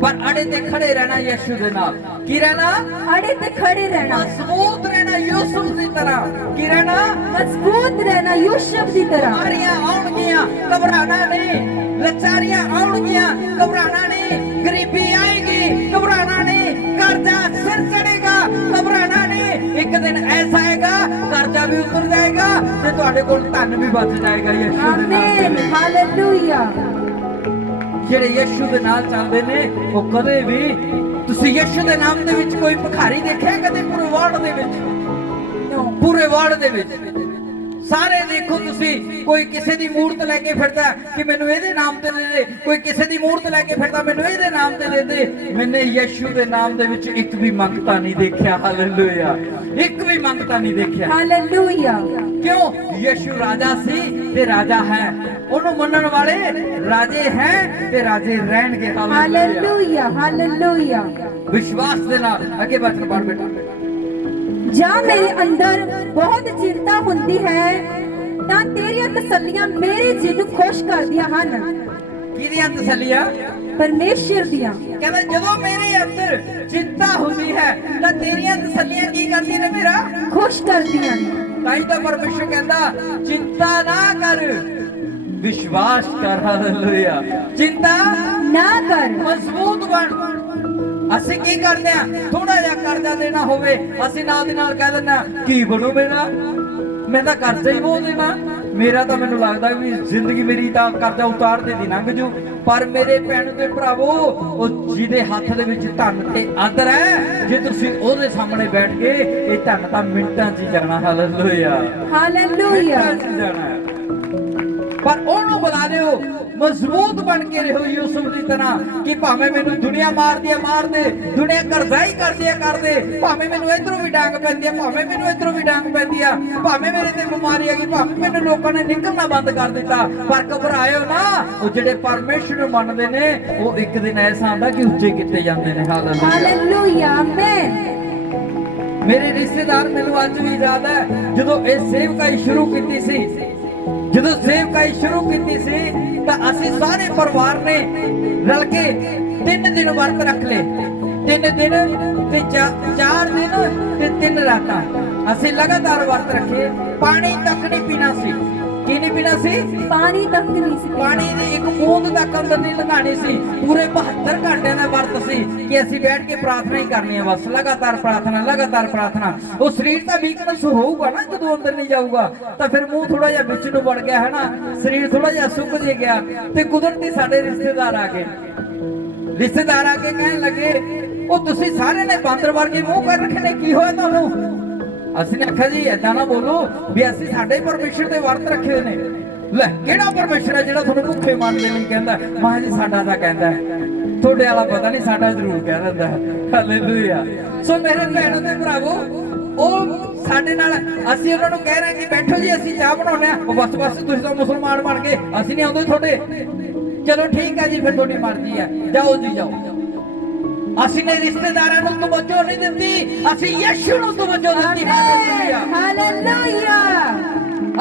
पर अड़े ते खड़े रहना यीशु दे नाल। की रहना? ਅੜੇ ਤੇ ਖੜੇ ਰਹਿਣਾ। मजबूत रहना यूसुफ दी तरह। की रहना? ਮਜ਼ਬੂਤ ਰਹਿਣਾ ਯੂਸੁਫ ਦੀ ਤਰ੍ਹਾਂ। बीमारियां आउणगियां, घबराना नहीं। लाचारियां आउणगियां, घबराना नहीं। गरीबी आएगी, घबराना नहीं। कर्जा सिर चढ़ेगा, घबराना नहीं। एक दिन ऐसा आएगा कर्जा भी उतर जाएगा ते तुहाडे कोल धन भी बच जाएगा। यीशु दे ਆਮੇਨ। नाल ਹਾਲੇਲੂਇਆ। ਜਿਹੜੇ ਯੀਸ਼ੂ ਦੇ ਨਾਲ ਚੱਲਦੇ ਨੇ ਉਹ ਕਦੇ ਵੀ, ਤੁਸੀਂ ਯੀਸ਼ੂ ਦੇ ਨਾਮ ਦੇ ਵਿੱਚ ਕੋਈ ਭਿਖਾਰੀ ਦੇਖਿਆ ਕਦੇ ਪੂਰੇ ਵਰਲਡ ਦੇ ਵਿੱਚ? ਪੂਰੇ ਵਰਲਡ ਦੇ ਵਿੱਚ ਸਾਰੇ ਦੇਖੋ ਤੁਸੀਂ, ਕੋਈ ਕਿਸੇ ਦੀ ਮੂਰਤ ਲੈ ਕੇ ਫਿਰਦਾ ਕਿ ਮੈਨੂੰ ਇਹਦੇ ਨਾਮ ਤੇ ਦੇ ਦੇ, ਕੋਈ ਕਿਸੇ ਦੀ ਮੂਰਤ ਲੈ ਕੇ ਫਿਰਦਾ ਮੈਨੂੰ ਇਹਦੇ ਨਾਮ ਤੇ ਦੇ ਦੇ। ਮੈਨੇ ਯੀਸ਼ੂ ਦੇ ਨਾਮ ਦੇ ਵਿੱਚ ਇੱਕ ਵੀ ਮੰਗਤਾ ਨਹੀਂ ਦੇਖਿਆ। ਹਾਲੇਲੂਇਆ। ਇੱਕ ਵੀ ਮੰਗਤਾ ਨਹੀਂ ਦੇਖਿਆ। ਹਾਲੇਲੂਇਆ। क्यों? यीशु राजा सी ते राजा है, ਉਹਨੂੰ ਮੰਨਣ ਵਾਲੇ ਰਾਜੇ ਹੈ ਤੇ ਰਾਜੇ ਰਹਿਣਗੇ। ਹਾਲੇਲੂਇਆ। ਹਾਲੇਲੂਇਆ। ਵਿਸ਼ਵਾਸ ਦੇ ਨਾਲ ਅੱਗੇ ਵਚਨ ਪੜ੍ਹ ਬੇਟਾ। ਜਾਂ ਮੇਰੇ ਅੰਦਰ ਬਹੁਤ ਚਿੰਤਾ ਹੁੰਦੀ ਹੈ ਤਾਂ ਤੇਰੀਆਂ ਤਸੱਲੀਆਂ ਮੇਰੇ ਜੀਅ ਨੂੰ ਖੁਸ਼ ਕਰਦੀਆਂ ਹਨ। ਕਿਹਦੀਆਂ ਤਸੱਲੀਆਂ? ਪਰਮੇਸ਼ਰ ਦੀਆਂ। ਕਹਿੰਦਾ ਜਦੋਂ ਮੇਰੇ ਅੰਦਰ ਚਿੰਤਾ ਹੁੰਦੀ ਹੈ ਤਾਂ ਤੇਰੀਆਂ ਤਸੱਲੀਆਂ ਕੀ ਕਰਦੀਆਂ ਨੇ? ਮੇਰਾ ਖੁਸ਼ ਕਰਦੀਆਂ ਨੇ। ਤਾਂ ਹੀ ਤਾਂ ਪਰਮੇਸ਼ਰ ਕਹਿੰਦਾ ਚਿੰਤਾ ਨਾ ਕਰ, ਵਿਸ਼ਵਾਸ ਕਰ। ਹਾਲੇਲੂਇਆ। ਚਿੰਤਾ ਨਾ ਕਰ। ਮਜ਼ਬੂਤ ਬਣ। ਅਸੀਂ ਕੀ ਕਰਦੇ ਆ? ਥੋੜਾ ਜਿਹਾ ਕਰਜ਼ਾ ਦੇਣਾ ਹੋਵੇ ਅਸੀਂ ਨਾਲ ਦੀ ਨਾਲ ਕਹਿ ਦਿੰਦੇ ਕੀ ਬਣੂ ਮੇਰਾ, ਮੈਂ ਤਾਂ ਕਰਜ਼ਾ ਹੀ ਬਹੁਤ ਦੇਣਾ, ਮੇਰਾ ਤਾਂ ਮੈਨੂੰ ਲੱਗਦਾ ਵੀ ਜ਼ਿੰਦਗੀ ਮੇਰੀ ਤਾਂ ਕਰਜ਼ਾ ਉਤਾਰਦੇ ਦੀ ਲੰਘ ਜੂ। ਪਰ ਮੇਰੇ ਭੈਣ ਤੇ ਭਰਾਵੋ, ਉਹ ਜਿਹਦੇ ਹੱਥ ਦੇ ਵਿੱਚ ਧਨ ਤੇ ਆਦਰ ਹੈ, ਜੇ ਤੁਸੀਂ ਉਹਦੇ ਸਾਹਮਣੇ ਬੈਠ ਕੇ ਇਹ ਧਨ ਤਾਂ ਮਿੰਟਾਂ 'ਚ ਜਾਣਾ। ਹਾਲੇਲੂਇਆ। ਹਾਲੇਲੂਇਆ। पर ਉਹਨੂੰ ਬੁਲਾ ਲਿਓ, ਮਜ਼ਬੂਤ ਬਣ ਕੇ ਰਹੋ ਯੂਸੁਫ ਦੀ ਤਰ੍ਹਾਂ ਕਿ ਭਾਵੇਂ ਮੈਨੂੰ ਦੁਨੀਆ ਮਾਰਦੀ ਹੈ ਮਾਰ ਦੇ, ਦੁਨੀਆ ਕਰਜ਼ਾਈ ਕਰਦੀ ਹੈ ਕਰ ਦੇ, ਭਾਵੇਂ ਮੈਨੂੰ ਇਧਰੋਂ ਵੀ ਡਾਂਗ ਪੈਂਦੀ ਹੈ, ਭਾਵੇਂ ਮੈਨੂੰ ਇਧਰੋਂ ਵੀ ਡਾਂਗ ਪੈਂਦੀ ਆ, ਭਾਵੇਂ ਮੇਰੇ ਤੇ ਬਿਮਾਰੀ ਆ ਗਈ, ਭਾਵੇਂ ਮੈਨੂੰ ਲੋਕਾਂ ਨੇ ਨਿਕਲਣਾ ਬੰਦ ਕਰ ਦਿੱਤਾ, ਪਰ ਘਬਰਾਇਓ ਨਾ। ਉਹ ਜਿਹੜੇ ਪਰਮੇਸ਼ਰ ਨੂੰ ਮੰਨਦੇ ਨੇ ਉਹ ਇੱਕ ਦਿਨ ਐਸਾ ਆਉਂਦਾ ਕਿ ਉੱਚੇ ਕੀਤੇ ਜਾਂਦੇ ਨੇ। ਹਾਲੇਲੂਇਆ। ਆਮੇਨ। ਮੇਰੇ ਰਿਸ਼ਤੇਦਾਰ ਮੈਨੂੰ ਅੱਜ ਵੀ ਯਾਦ ਹੈ ਜਦੋਂ ਇਹ ਸੇਵਕਾਈ ਸ਼ੁਰੂ ਕੀਤੀ ਸੀ, ਜਦੋਂ ਸੇਵਕਾਈ ਸ਼ੁਰੂ ਕੀਤੀ ਸੀ ਤਾਂ ਅਸੀਂ ਸਾਰੇ ਪਰਿਵਾਰ ਨੇ ਰਲ ਕੇ 3 ਦਿਨ ਵਰਤ ਰੱਖ ਲਏ। 3 ਦਿਨ ਤੇ 4 ਦਿਨ ਤੇ 3 ਰਾਤਾਂ ਅਸੀਂ ਲਗਾਤਾਰ ਵਰਤ ਰੱਖੇ। ਪਾਣੀ ਤੱਕ ਨਹੀਂ ਪੀਣਾ ਸੀ। ਕੀ ਨਹੀਂ ਪੀਣਾ ਸੀ? ਪਾਣੀ ਤੱਕ ਨਹੀਂ ਸੀ। ਪਾਣੀ ਦੀ ਇੱਕ ਬੂੰਦ ਤੱਕ ਅੰਦਰ ਨਹੀਂ ਲੰਘਾਣੀ ਸੀ। ਪੂਰੇ 72 ਘੰਟਿਆਂ ਦਾ ਵਰਤ ਸੀ ਕਿ ਅਸੀਂ ਬੈਠ ਕੇ ਪ੍ਰਾਰਥਨਾ ਹੀ ਕਰਨੀ ਹੈ, ਬਸ ਲਗਾਤਾਰ ਪ੍ਰਾਰਥਨਾ, ਲਗਾਤਾਰ ਪ੍ਰਾਰਥਨਾ। ਉਹ ਸਰੀਰ ਤਾਂ ਵੀਕਨੈਸ ਹੋਊਗਾ ਨਾ ਜਦੋਂ ਅੰਦਰ ਨਹੀਂ ਜਾਊਗਾ, ਤਾਂ ਫਿਰ ਮੂੰਹ ਥੋੜਾ ਜਿਹਾ ਵਿੱਚ ਨੂੰ ਵੜ ਗਿਆ ਹੈ ਨਾ, ਸਰੀਰ ਥੋੜਾ ਜਿਹਾ ਸੁੱਕ ਜੇ ਗਿਆ। ਤੇ ਕੁਦਰਤੀ ਸਾਡੇ ਰਿਸ਼ਤੇਦਾਰ ਆ ਕੇ ਕਹਿਣ ਲੱਗੇ ਉਹ ਤੁਸੀਂ ਸਾਰਿਆਂ ਨੇ ਬਾਂਦਰ ਵਰਗੇ ਮੂੰਹ ਕਰ ਰੱਖੇ ਨੇ, ਕੀ ਹੋਇਆ ਤੁਹਾਨੂੰ? ਅਸੀਂ ਨੇ ਆਖਿਆ ਜੀ ਏਦਾਂ ਨਾ ਬੋਲੋ ਵੀ ਅਸੀਂ ਸਾਡੇ ਪਰਮੇਸ਼ਰ ਦੇ ਵਰਤ ਰੱਖੇ ਹੋਏ ਨੇ। ਲੈ ਕਿਹੜਾ ਪਰਮੇਸ਼ਰ ਹੈ ਜਿਹੜਾ ਤੁਹਾਨੂੰ ਭੁੱਖੇ ਮੰਨਦੇ ਨਹੀਂ ਕਹਿੰਦਾ? ਮਾਂ ਜੀ ਸਾਡਾ ਤਾਂ ਕਹਿੰਦਾ, ਤੁਹਾਡੇ ਵਾਲਾ ਪਤਾ ਨਹੀਂ, ਸਾਡਾ ਜ਼ਰੂਰ ਕਹਿ ਦਿੰਦਾ। ਹਾਲੇਲੂਇਆ। ਸੋ ਮੇਰੇ ਭੈਣਾਂ ਤੇ ਭਰਾਵੋ, ਉਹ ਸਾਡੇ ਨਾਲ ਅਸੀਂ ਉਹਨਾਂ ਨੂੰ ਕਹਿ ਰਹੇ ਕਿ ਬੈਠੋ ਜੀ ਅਸੀਂ ਚਾਹ ਬਣਾਉਣੇ ਆ, ਉਹ ਬਸ ਤੁਸੀਂ ਤਾਂ ਮੁਸਲਮਾਨ ਬਣ ਗਏ, ਅਸੀਂ ਨਹੀਂ ਆਉਂਦੇ ਤੁਹਾਡੇ। ਚਲੋ ਠੀਕ ਹੈ ਜੀ, ਫਿਰ ਤੁਹਾਡੀ ਮਰਜ਼ੀ ਹੈ, ਜਾਓ ਜੀ ਜਾਓ। ਅਸੀਂ ਨੇ ਰਿਸ਼ਤੇਦਾਰਾਂ ਨੂੰ ਤਵੱਜੋ ਨਹੀਂ ਦਿੱਤੀ, ਅਸੀਂ ਯਿਸੂ ਨੂੰ ਤਵੱਜੋ ਦਿੱਤੀ। ਹਾਲੇਲੂਇਆ।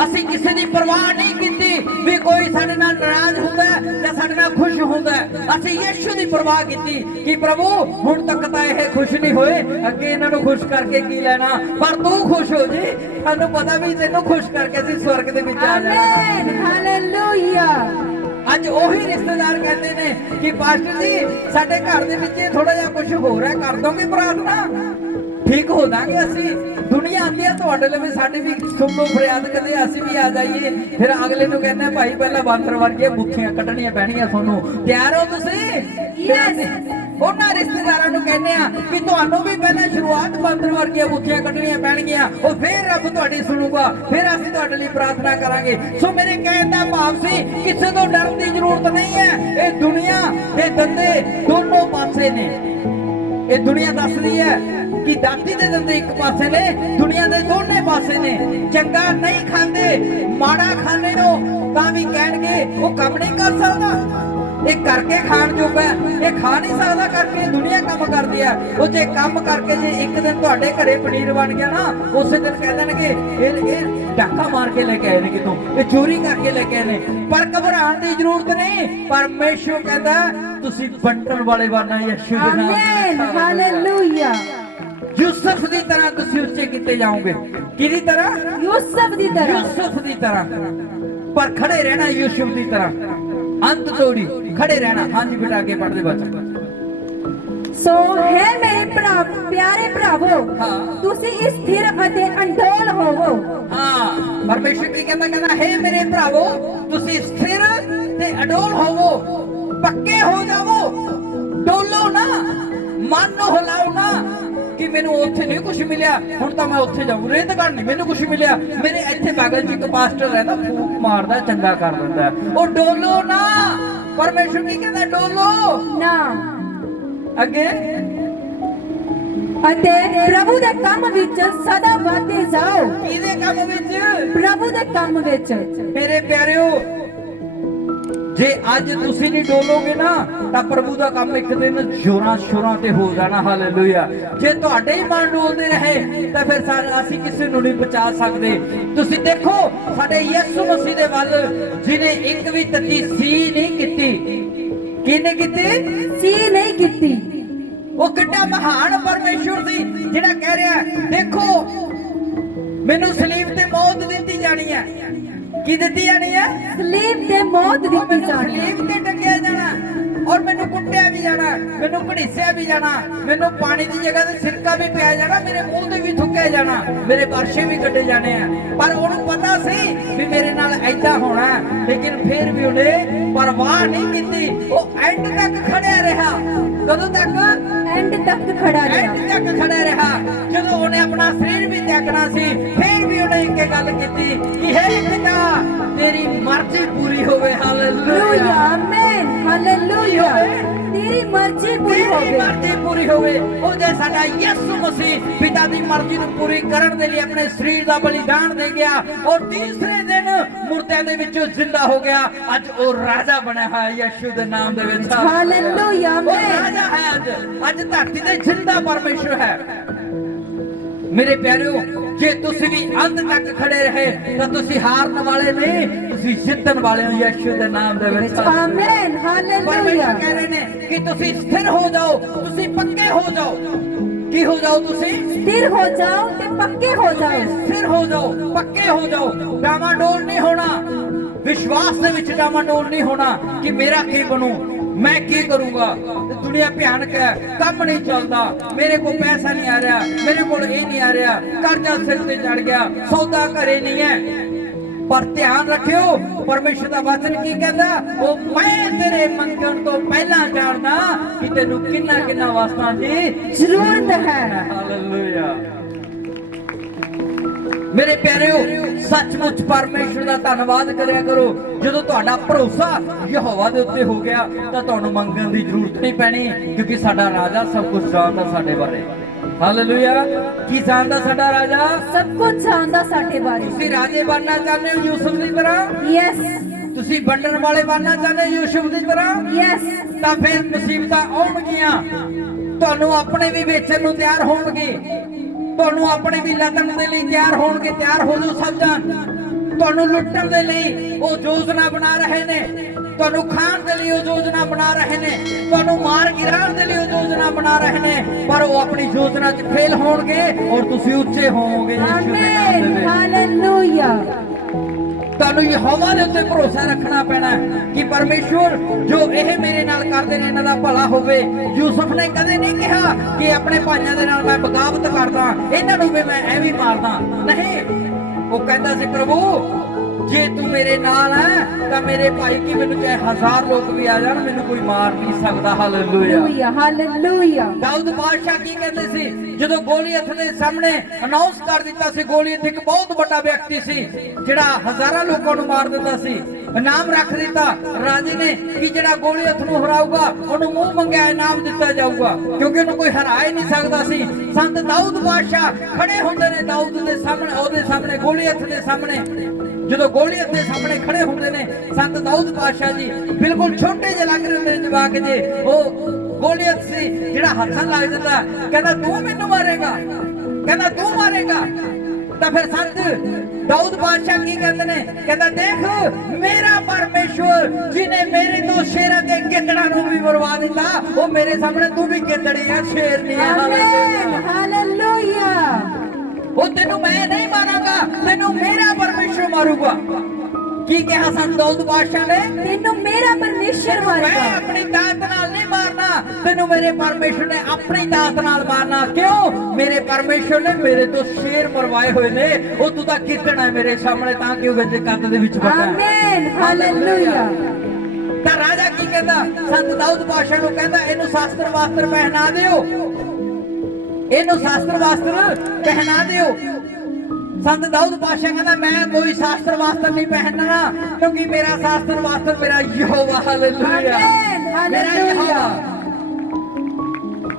ਅਸੀਂ ਕਿਸੇ ਦੀ ਪਰਵਾਹ ਨਹੀਂ ਕੀਤੀ ਵੀ ਕੋਈ ਸਾਡੇ ਨਾਲ ਨਾਰਾਜ਼ ਹੁੰਦਾ ਜਾਂ ਸਾਡੇ ਨਾਲ ਖੁਸ਼ ਹੁੰਦਾ। ਅਸੀਂ ਯਿਸੂ ਦੀ ਪਰਵਾਹ ਕੀਤੀ ਕਿ ਪ੍ਰਭੂ ਹੁਣ ਤੱਕ ਤਾਂ ਇਹ ਖੁਸ਼ ਨਹੀਂ ਹੋਏ, ਅੱਗੇ ਇਹਨਾਂ ਨੂੰ ਖੁਸ਼ ਕਰਕੇ ਕੀ ਲੈਣਾ, ਪਰ ਤੂੰ ਖੁਸ਼ ਹੋ ਜੀ, ਸਾਨੂੰ ਪਤਾ ਵੀ ਤੈਨੂੰ ਖੁਸ਼ ਕਰਕੇ ਅਸੀਂ ਸਵਰਗ ਦੇ ਵਿੱਚ ਆ ਜਾਣਾ। ਹਾਲੇਲੂਇਆ। ਅੱਜ ਉਹੀ ਰਿਸ਼ਤੇਦਾਰ ਕਹਿੰਦੇ ਨੇ ਕਿ ਪਾਸਟਰ ਜੀ ਸਾਡੇ ਘਰ ਦੇ ਵਿੱਚ ਥੋੜਾ ਜਿਹਾ ਕੁਝ ਹੋ ਰਿਹਾ, ਕਰ ਦੋਗੇ ਪ੍ਰਾਰਥਨਾ, ਠੀਕ ਹੋ ਜਾਾਂਗੇ। ਅਸੀਂ ਦੁਨੀਆ ਆਂਦੀ ਆ ਤੁਹਾਡੇ ਲਈ, ਸਾਡੀ ਵੀ ਸੁਣ ਲਓ ਫਰਿਆਦ, ਕਦੇ ਅਸੀਂ ਵੀ ਆ ਜਾਈਏ। ਫਿਰ ਅਗਲੇ ਨੂੰ ਕਹਿੰਦੇ ਭਾਈ ਪਹਿਲਾਂ ਬਾਂਦਰ ਵਰਗੇ ਬੁੱਥੀਆਂ ਕੱਢਣੀਆਂ ਪੈਣੀਆਂ ਤੁਹਾਨੂੰ, ਤਿਆਰ ਹੋ ਤੁਸੀਂ? ਉਹਨਾਂ ਰਿਸ਼ਤੇਦਾਰਾਂ ਨੂੰ ਕਹਿੰਦੇ ਆ ਕਿ ਤੁਹਾਨੂੰ ਵੀ ਪਹਿਲਾਂ ਸ਼ੁਰੂਆਤ ਬਾਂਦਰ ਵਰਗੀਆਂ ਬੁੱਥੀਆਂ ਕੱਢਣੀਆਂ ਪੈਣਗੀਆਂ, ਉਹ ਫਿਰ ਰੱਬ ਤੁਹਾਡੀ ਸੁਣੂਗਾ, ਫਿਰ ਅਸੀਂ ਤੁਹਾਡੇ ਲਈ ਪ੍ਰਾਰਥਨਾ ਕਰਾਂਗੇ। ਸੋ ਮੇਰੇ ਕਹਿਣ ਦਾ ਭਾਵ ਸੀ ਕਿਸੇ ਤੋਂ ਡਰਨ ਦੀ ਜ਼ਰੂਰਤ ਨਹੀਂ ਹੈ। ਇਹ ਦੁਨੀਆ ਤੇ ਦੰਦੇ ਦੋਨੋਂ ਪਾਸੇ ਨੇ। ਇਹ ਦੁਨੀਆ ਦੱਸਦੀ ਹੈ ਕਿ ਦਾਤੀ ਦੇ ਦੰਦੇ ਇੱਕ ਪਾਸੇ ਨੇ, ਦੁਨੀਆ ਦੇ ਦੋਨੇ ਪਾਸੇ ਨੇ। ਚੰਗਾ ਨਹੀਂ ਖਾਂਦੇ, ਮਾੜਾ ਖਾਣੇ ਨੂੰ ਤਾਂ ਵੀ ਕਹਿਣਗੇ ਉਹ ਕੰਮ ਨਹੀਂ ਕਰ ਸਕਦਾ, ਇਹ ਕਰਕੇ ਖਾਣ ਜੋਗਾ, ਇਹ ਖਾ ਨਹੀਂ ਸਕਦਾ ਕਰਕੇ ਦੁਨੀਆ ਕੰਮ ਕਰਦੀ ਆ। ਉਹ ਜੇ ਕੰਮ ਕਰਕੇ ਜੇ ਇੱਕ ਦਿਨ ਤੁਹਾਡੇ ਘਰੇ ਪਨੀਰ ਬਣ ਗਿਆ ਨਾ, ਉਸੇ ਦਿਨ ਕਹਿ ਦੇਣਗੇ ਇਹ ਡਾਕਾ ਮਾਰ ਕੇ ਲੈ ਕੇ ਆਏ ਨੇ ਕਿਤੋਂ, ਇਹ ਚੋਰੀ ਕਰਕੇ ਲੈ ਕੇ ਆਏ ਨੇ। ਪਰ ਘਬਰਾਉਣ ਦੀ ਜ਼ਰੂਰਤ ਨਹੀਂ, ਪਰਮੇਸ਼ਰ ਕਹਿੰਦਾ ਤੁਸੀਂ ਵੰਡਣ ਵਾਲੇ ਬਣਨਾ ਯਿਸੂ ਦੇ ਨਾਮ। ਆਮੀਨ। ਹਾਲੇਲੂਇਆ। ਯੂਸਫ ਦੀ ਤਰ੍ਹਾਂ ਤੁਸੀਂ ਉੱਚੇ ਕੀਤੇ ਜਾਓਗੇ। ਕਿਹਦੀ ਤਰ੍ਹਾਂ? ਯੂਸਫ ਦੀ ਤਰ੍ਹਾਂ। ਯੂਸਫ ਦੀ ਤਰ੍ਹਾਂ, ਪਰ ਖੜੇ ਰਹਿਣਾ ਯੂਸਫ ਦੀ ਤਰ੍ਹਾਂ, ਅੰਤ ਤੋੜੀ ਖੜੇ ਰਹਿਣਾ। ਹਾਂਜੀ ਬੇਟਾ ਅੱਗੇ ਪੜ੍ਹਦੇ ਬੱਚੇ। ਸੋ ਹੈ ਮੇਰੇ ਭਰਾ, ਪਿਆਰੇ ਭਰਾਵੋ, ਤੁਸੀਂ ਸਥਿਰ ਅਤੇ ਅਡੋਲ ਹੋਵੋ। ਹਾਂ, ਪਰਮੇਸ਼ਰ ਕੀ ਕਹਿੰਦਾ? ਕਹਿੰਦਾ ਹੈ ਮੇਰੇ ਭਰਾਵੋ ਤੁਸੀਂ ਸਥਿਰ ਤੇ ਅਡੋਲ ਹੋਵੋ, ਪੱਕੇ ਹੋ ਜਾਵੋ, ਡੋਲੋ ਨਾ, ਮਨ ਨੂੰ ਹਿਲਾਓ ਨਾ ਕਿ ਮੈਨੂੰ ਉੱਥੇ ਨਹੀਂ ਕੁਝ ਮਿਲਿਆ ਹੁਣ ਤਾਂ ਮੈਂ ਉੱਥੇ ਜਾਊਂ, ਰੇਤਗੜ ਨਹੀਂ ਮੈਨੂੰ ਕੁਝ ਮਿਲਿਆ। ਮੇਰੇ ਇੱਥੇ ਬਗਲ 'ਚ ਇੱਕ ਪਾਸਟਰ ਰਹਿੰਦਾ, ਫੂਕ ਮਾਰਦਾ, ਚੰਗਾ ਕਰ ਦਿੰਦਾ, ਉਹ ਡੋਲੋ ਨਾ। ਪਰਮੇਸ਼ਰ ਕੀ ਕਹਿੰਦਾ? ਡੋਲੋ ਨਾ। ਅੱਗੇ ਅਤੇ ਪ੍ਰਭੂ ਦੇ ਕੰਮ ਵਿੱਚ ਸਦਾ ਵਧਦੇ ਜਾਓ। ਕਿਹਦੇ ਕੰਮ ਵਿੱਚ? ਪ੍ਰਭੂ ਦੇ ਕੰਮ ਵਿੱਚ। ਮੇਰੇ ਪਿਆਰਿਓ, ਜੇ ਅੱਜ ਤੁਸੀਂ ਨਹੀਂ ਡੋਲੋਗੇ ਨਾ ਤਾਂ ਪ੍ਰਭੂ ਦਾ ਕੰਮ ਇੱਕ ਦਿਨ ਜ਼ੋਰਾਂ ਸ਼ੋਰਾਂ ਤੇ ਹੋ ਜਾਣਾ। ਹਾਲੇਲੂਇਆ। ਜੇ ਤੁਹਾਡੇ ਹੀ ਮਨ ਡੋਲਦੇ ਰਹੇ ਤਾਂ ਫਿਰ ਅਸੀਂ ਕਿਸੇ ਨੂੰ ਨਹੀਂ ਬਚਾ ਸਕਦੇ। ਤੁਸੀਂ ਦੇਖੋ ਸਾਡੇ ਯਿਸੂ ਮਸੀਹ ਦੇ ਵੱਲ, ਜਿਹਨੇ ਇੱਕ ਵੀ ਤੱਤੀ ਸੀ ਨਹੀਂ ਕੀਤੀ। ਕਿਹਨੇ ਕੀਤੀ? ਸੀ ਨਹੀਂ ਕੀਤੀ। ਉਹ ਕਿੱਡਾ ਮਹਾਨ ਪਰਮੇਸ਼ਰ ਸੀ ਜਿਹੜਾ ਕਹਿ ਰਿਹਾ ਦੇਖੋ ਮੈਨੂੰ ਸਲੀਬ ਤੇ ਮੌਤ ਦਿੱਤੀ ਜਾਣੀ ਹੈ। ਕੀ ਦਿੱਤੀ ਜਾਣੀ ਹੈ? ਸਲੀਬ ਤੇ ਮੌਤ ਦਿੱਤੀ ਜਾਣੀ ਹੈ। ਸਲੀਬ ਤੇ ਟੰਗਿਆ ਜਾਣਾ ਔਰ ਮੈਨੂੰ ਕੁੱਟਿਆ ਵੀ ਜਾਣਾ, ਮੈਨੂੰ ਘੜੀਸਿਆ ਵੀ ਜਾਣਾ, ਮੈਨੂੰ ਪਾਣੀ ਦੀ ਜਗ੍ਹਾ ਤੇ ਸਿਰਕਾ ਵੀ ਪਿਆ ਜਾਣਾ, ਮੇਰੇ ਮੂੰਹ ਤੇ ਵੀ ਥੁੱਕਿਆ ਜਾਣਾ, ਮੇਰੇ ਪਰਛੇ ਵੀ ਕੱਟੇ ਜਾਣੇ ਆ। ਪਰ ਉਹਨੂੰ ਪਤਾ ਸੀ ਵੀ ਮੇਰੇ ਨਾਲ ਐਦਾਂ ਹੋਣਾ, ਲੇਕਿਨ ਫਿਰ ਵੀ ਉਹਨੇ ਪਰਵਾਹ ਨਹੀਂ ਕੀਤੀ। ਉਹ ਐਂਡ ਤੱਕ ਖੜਿਆ ਰਿਹਾ। ਕਦੋਂ ਤੱਕ? ਐਂਡ ਤੱਕ ਖੜਾ ਰਿਹਾ। ਐਂਡ ਤੱਕ ਖੜਾ ਰਿਹਾ। ਜਦੋਂ ਉਹਨੇ ਆਪਣਾ ਸਰੀਰ ਵੀ ਤਿਆਗਣਾ ਸੀ, ਫਿਰ ਵੀ ਉਹਨੇ ਇੱਕ ਗੱਲ ਕੀਤੀ ਕਿ ਹੈ ਪਿਤਾ ਤੇਰੀ ਮਰਜ਼ੀ ਪੂਰੀ ਹੋਵੇ। ਹਾਲੇਲੂਇਆ। ਆਮੀਨ। ਹਾਲੇਲੂਇਆ। ਤੇਰੀ ਮਰਜ਼ੀ ਪੂਰੀ ਹੋਵੇ। ਤੇਰੀ ਮਰਜ਼ੀ ਪੂਰੀ ਹੋਵੇ। ਉਹ ਜੇ ਸਾਡਾ ਯਿਸੂ ਮਸੀਹ ਪਿਤਾ ਦੀ ਮਰਜ਼ੀ ਨੂੰ ਪੂਰੀ ਕਰਨ ਦੇ ਲਈ ਆਪਣੇ ਸਰੀਰ ਦਾ ਬਲੀਦਾਨ ਦੇ ਗਿਆ ਔਰ ਤੀਸਰੇ ਦਿਨ ਮੁਰਦਿਆਂ ਦੇ ਵਿੱਚੋਂ ਜ਼ਿੰਦਾ ਹੋ ਗਿਆ, ਅੱਜ ਉਹ ਰਾਜਾ ਬਣਿਆ ਹੋਇਆ ਯਿਸੂ ਦੇ ਨਾਮ ਦੇ ਵਿੱਚ। ਹਾਲੇਲੂਇਆ। ਉਹ ਰਾਜਾ ਹੈ। ਅੱਜ ਧਰਤੀ ਤੇ ਜ਼ਿੰਦਾ ਪਰਮੇਸ਼ਰ ਹੈ। ਮੇਰੇ ਪਿਆਰਿਓ, ਜੇ ਤੁਸੀਂ ਵੀ ਅੰਤ ਤੱਕ ਖੜੇ ਰਹੇ ਤਾਂ ਤੁਸੀਂ ਹਾਰਨ ਵਾਲੇ ਨਹੀਂ, ਤੁਸੀਂ ਜਿੱਤਣ ਵਾਲੇ ਹੋ ਯਿਸੂ ਦੇ ਨਾਮ ਦੇ ਵਿੱਚ। ਆਮੀਨ। ਹਾਲੇਲੂਇਆ। ਕਹਿ ਰਹੇ ਨੇ ਕਿ ਤੁਸੀਂ ਸਥਿਰ ਹੋ ਜਾਓ, ਤੁਸੀਂ ਪੱਕੇ ਹੋ ਜਾਓ। ਕੀ ਹੋ ਜਾਓ? ਤੁਸੀਂ ਸਥਿਰ ਹੋ ਜਾਓ ਤੇ ਪੱਕੇ ਹੋ ਜਾਓ। ਸਥਿਰ ਹੋ ਜਾਓ, ਪੱਕੇ ਹੋ ਜਾਓ। ਡਾਵਾਡੋਲ ਨਹੀਂ ਹੋਣਾ, ਵਿਸ਼ਵਾਸ ਦੇ ਵਿੱਚ ਡਾਵਾਡੋਲ ਨਹੀਂ ਹੋਣਾ ਕਿ ਮੇਰਾ ਕੀ ਬਣੂ, ਮੈਂ ਕੀ ਕਰੂੰਗਾ। ਦੁਨੀਆ ਭਿਆਨਕ ਹੈ, ਕੰਮ ਨਹੀਂ ਚੱਲਦਾ, ਮੇਰੇ ਕੋਲ ਪੈਸਾ ਨਹੀਂ ਆ ਰਿਹਾ, ਮੇਰੇ ਕੋਲ ਇਹ ਨਹੀਂ ਆ ਰਿਹਾ, ਕਰਜ਼ਾ ਸਿਰ ਤੇ ਚੜ ਗਿਆ, ਸੌਦਾ ਘਰੇ ਨਹੀਂ ਹੈ। ਪਰ ਧਿਆਨ ਰੱਖਿਓ, ਪਰਮੇਸ਼ਰ ਦਾ ਵਚਨ ਕੀ ਕਹਿੰਦਾ? ਉਹ ਮੈਂ ਤੇਰੇ ਮੰਗਣ ਤੋਂ ਪਹਿਲਾਂ ਜਾਣਦਾ ਕਿ ਤੈਨੂੰ ਕਿੰਨਾ ਕਿੰਨਾ ਵਸਤਾਂ ਦੀ ਜ਼ਰੂਰਤ ਹੈ। ਹਾਲੇਲੂਇਆ। मेरे प्यारेओ सचमुच परमेश्वर का धन्नवाद करिया करो। जो तुहाडा भरोसा यहोवा दे उत्ते हो गया तो तुहानू मंगण की जरूरत नहीं पैनी, क्योंकि साडा राजा सब कुछ जानदा साडे बारे। हालेलुया। की जानदा साडा राजा? सब कुछ जानदा साडे बारे। तुसीं राजे बनना चाहते हो यूसुफ की तरह? यस तुसीं बनने वाले बनना चाहते हो यूसुफ की तरह? यस। तो फिर मुसीबतां आउणगीਆਂ, तुहानू अपने भी वेचण नू तैयार होणगे, तुहानू अपने भी लटण दे लई तैयार होणगे। तैयार हो जाओ सब जन। तुहानू लुੱਟਣ दे लई ਉਹ योजना बना रहे ने, तुहानू खाण दे लई ਉਹ योजना बना रहे ने, तुहानू मार गिराण दे लई ਉਹ योजना बना रहे ने, पर ਉਹ अपनी योजना च फेल होणगे और तुसीं ਉੱਚੇ ਹੋਵੋਗੇ यीशु दे नाम दे विच। हालेलुया। तुहानू यहोवा दे उत्ते भरोसा रखना पैना कि परमेश्वर जो यह मेरे नाल करदे ने इन्हां दा भला होवे। यूसुफ ने कदे नहीं कहा कि अपने भाइयों दे नाल मैं बगावत करदा, इन्हां नूं भी मैं एवें मारदा। नहीं, वो कहता सी प्रभु जे तू मेरे नाल है तो मेरे भाई की मैनू चाहे 1000 लोग भी आ जान मैनू कोई मार नहीं सकता। Hallelujah hallelujah. दाऊद बादशाह की कहते सी जदों गोलियत दे सामने अनाउंस कर दिता सी, गोलियत एक बहुत बड़ा व्यक्ति सी जिहड़ा हजारां लोकां नूं मार दिंदा सी, इनाम रख दिता राजे ने कि जिहड़ा गोलियत नूं हराऊगा ओनूं मूंह मंगिया इनाम दिता जाऊगा, क्योंकि ओनूं कोई हरा ही नहीं सकदा सी। संत दाऊद बादशाह खड़े हुंदे ने दाऊद दे सामने, ओहदे सामने गोलियत दे सामने। जो गोलियत के सामने खड़े होंगे ने संत दाऊद बादशाह जी बिल्कुल छोटे जे लग रहे होंगे जवाक जे, वो गोलियत से जिहड़ा हथां लग जाता, कहता तू मैनू मारेगा, कहता तू मारेगा। तो फिर संत दाऊद बादशाह की कहते ने, कहता देख मेरा परमेश्वर जिन्हें मेरे तो शेर के गिदड़ा नूं भी मरवा दिता, वो मेरे सामने तू भी गिदड़ी है, शेर नहीं है। हालेलुया। वो तेनू मैं नहीं मारांगा, तेनू मेरा परमेश्वर मारूगा। की कहा संत दाऊद बादशाह ने? तेनू मेरा परमेश्वर मारेगा। मैं अपनी दात नाल नहीं मारना, तेनू मेरे परमेश्वर ने अपनी दात नाल मारना। क्यों? मेरे परमेश्वर ने मेरे तो शेर मरवाए हुए ने, वो तू तां कितना है मेरे सामने तां क्यों विच कंध दे विच बैठा। आमीन हालेलुया। तां राजा की कहता संत दाऊद बादशाह नूं, कहता इहनूं शास्त्र वास्त्र पहना दिओ, इन्हू शास्त्र वास्त्र पहना दियो। संत दाऊद बादशाह कहता मैं कोई शास्त्र वास्त्र नहीं पहनना, क्योंकि मेरा शास्त्र वास्त्र मेरा यहोवा। हालेलुया। मेरा यहोवा